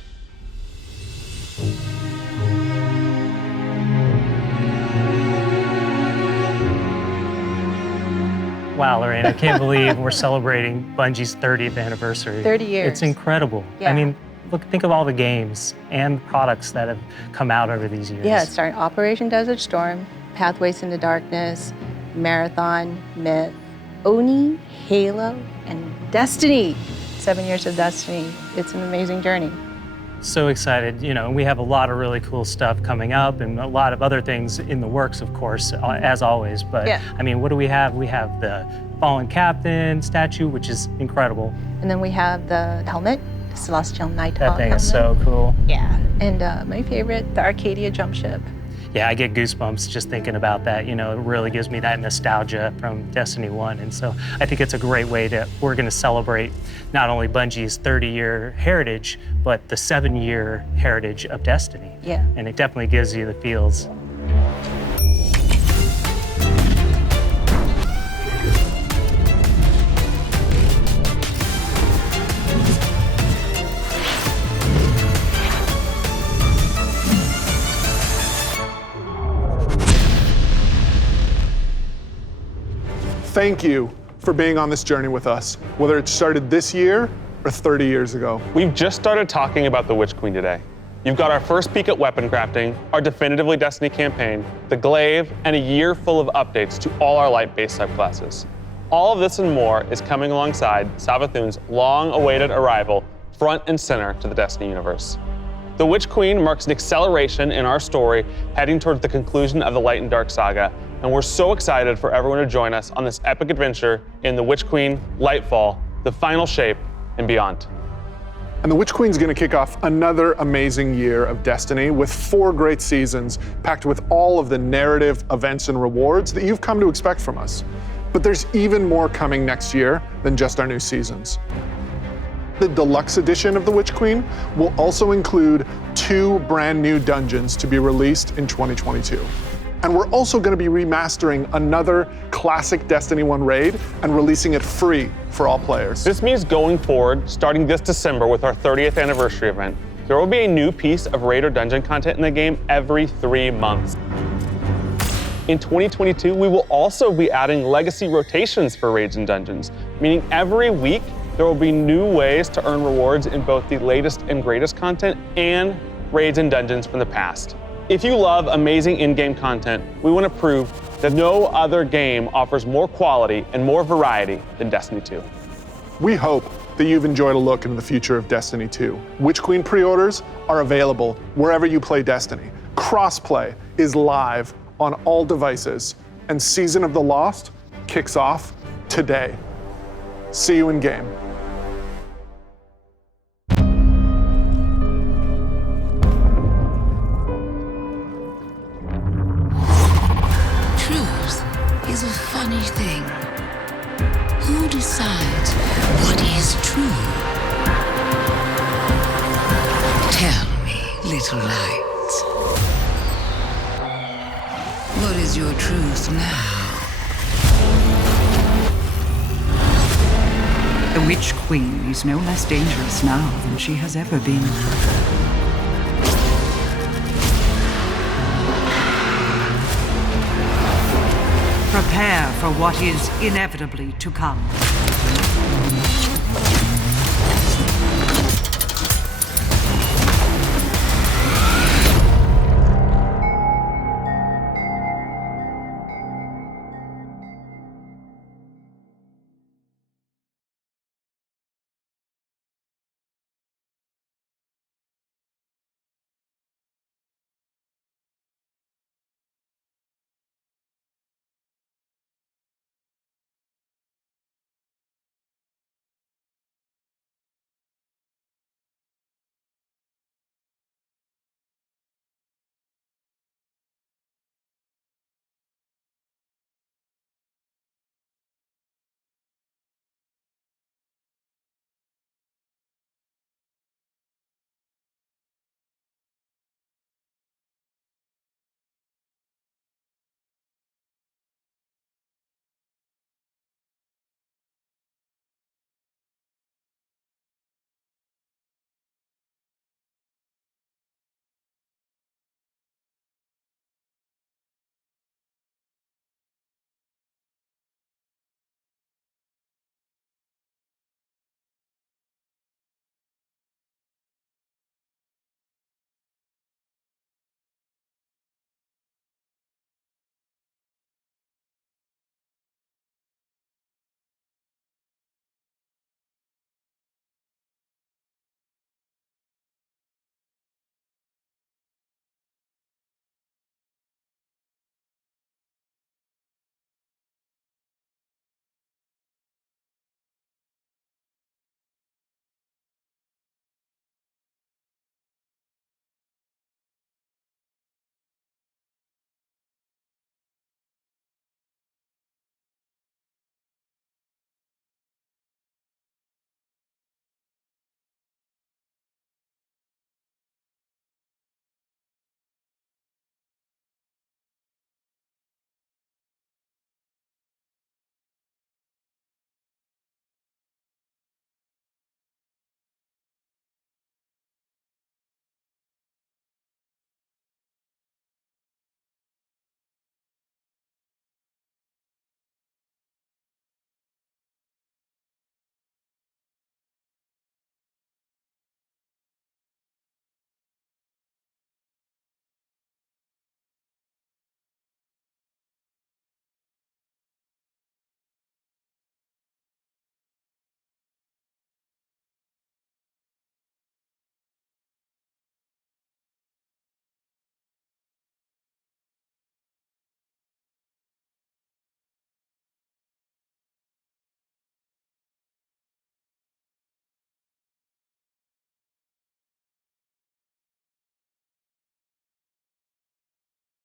Wow, Lorraine, I can't believe we're celebrating Bungie's 30th anniversary. 30 years. It's incredible. Yeah. I mean, look, think of all the games and products that have come out over these years. Yeah, starting Operation Desert Storm, Pathways into Darkness, Marathon, Myth, Oni, Halo, and Destiny. 7 years of Destiny. It's an amazing journey. So excited. You know, we have a lot of really cool stuff coming up and a lot of other things in the works, of course, as always. But yeah. I mean, what do we have? We have the Fallen Captain statue, which is incredible. And then we have the helmet, the Celestial Nighthawk That thing helmet. is so cool. Yeah. And my favorite, the Arcadia jump ship. Yeah, I get goosebumps just thinking about that. You know, it really gives me that nostalgia from Destiny 1. And so I think it's a great way we're gonna celebrate not only Bungie's 30-year heritage, but the 7-year heritage of Destiny. Yeah. And it definitely gives you the feels. Thank you for being on this journey with us, whether it started this year or 30 years ago. We've just started talking about the Witch Queen today. You've got our first peek at weapon crafting, our definitively Destiny campaign, the Glaive, and a year full of updates to all our light-based subclasses. All of this and more is coming alongside Savathun's long-awaited arrival front and center to the Destiny universe. The Witch Queen marks an acceleration in our story heading towards the conclusion of the Light and Dark saga, and we're so excited for everyone to join us on this epic adventure in the Witch Queen, Lightfall, the final shape, and beyond. And the Witch Queen's gonna kick off another amazing year of Destiny with 4 great seasons packed with all of the narrative, events, and rewards that you've come to expect from us. But there's even more coming next year than just our new seasons. The deluxe edition of the Witch Queen will also include 2 brand new dungeons to be released in 2022. And we're also going to be remastering another classic Destiny 1 raid and releasing it free for all players. This means going forward, starting this December with our 30th anniversary event, there will be a new piece of raid or dungeon content in the game every 3 months. In 2022, we will also be adding legacy rotations for raids and dungeons, meaning every week there will be new ways to earn rewards in both the latest and greatest content and raids and dungeons from the past. If you love amazing in-game content, we want to prove that no other game offers more quality and more variety than Destiny 2. We hope that you've enjoyed a look into the future of Destiny 2. Witch Queen pre-orders are available wherever you play Destiny. Crossplay is live on all devices, and Season of the Lost kicks off today. See you in game. Truth is a funny thing. Who decides what is true? Tell me, little lights. What is your truth now? The Witch Queen is no less dangerous now than she has ever been. Prepare for what is inevitably to come.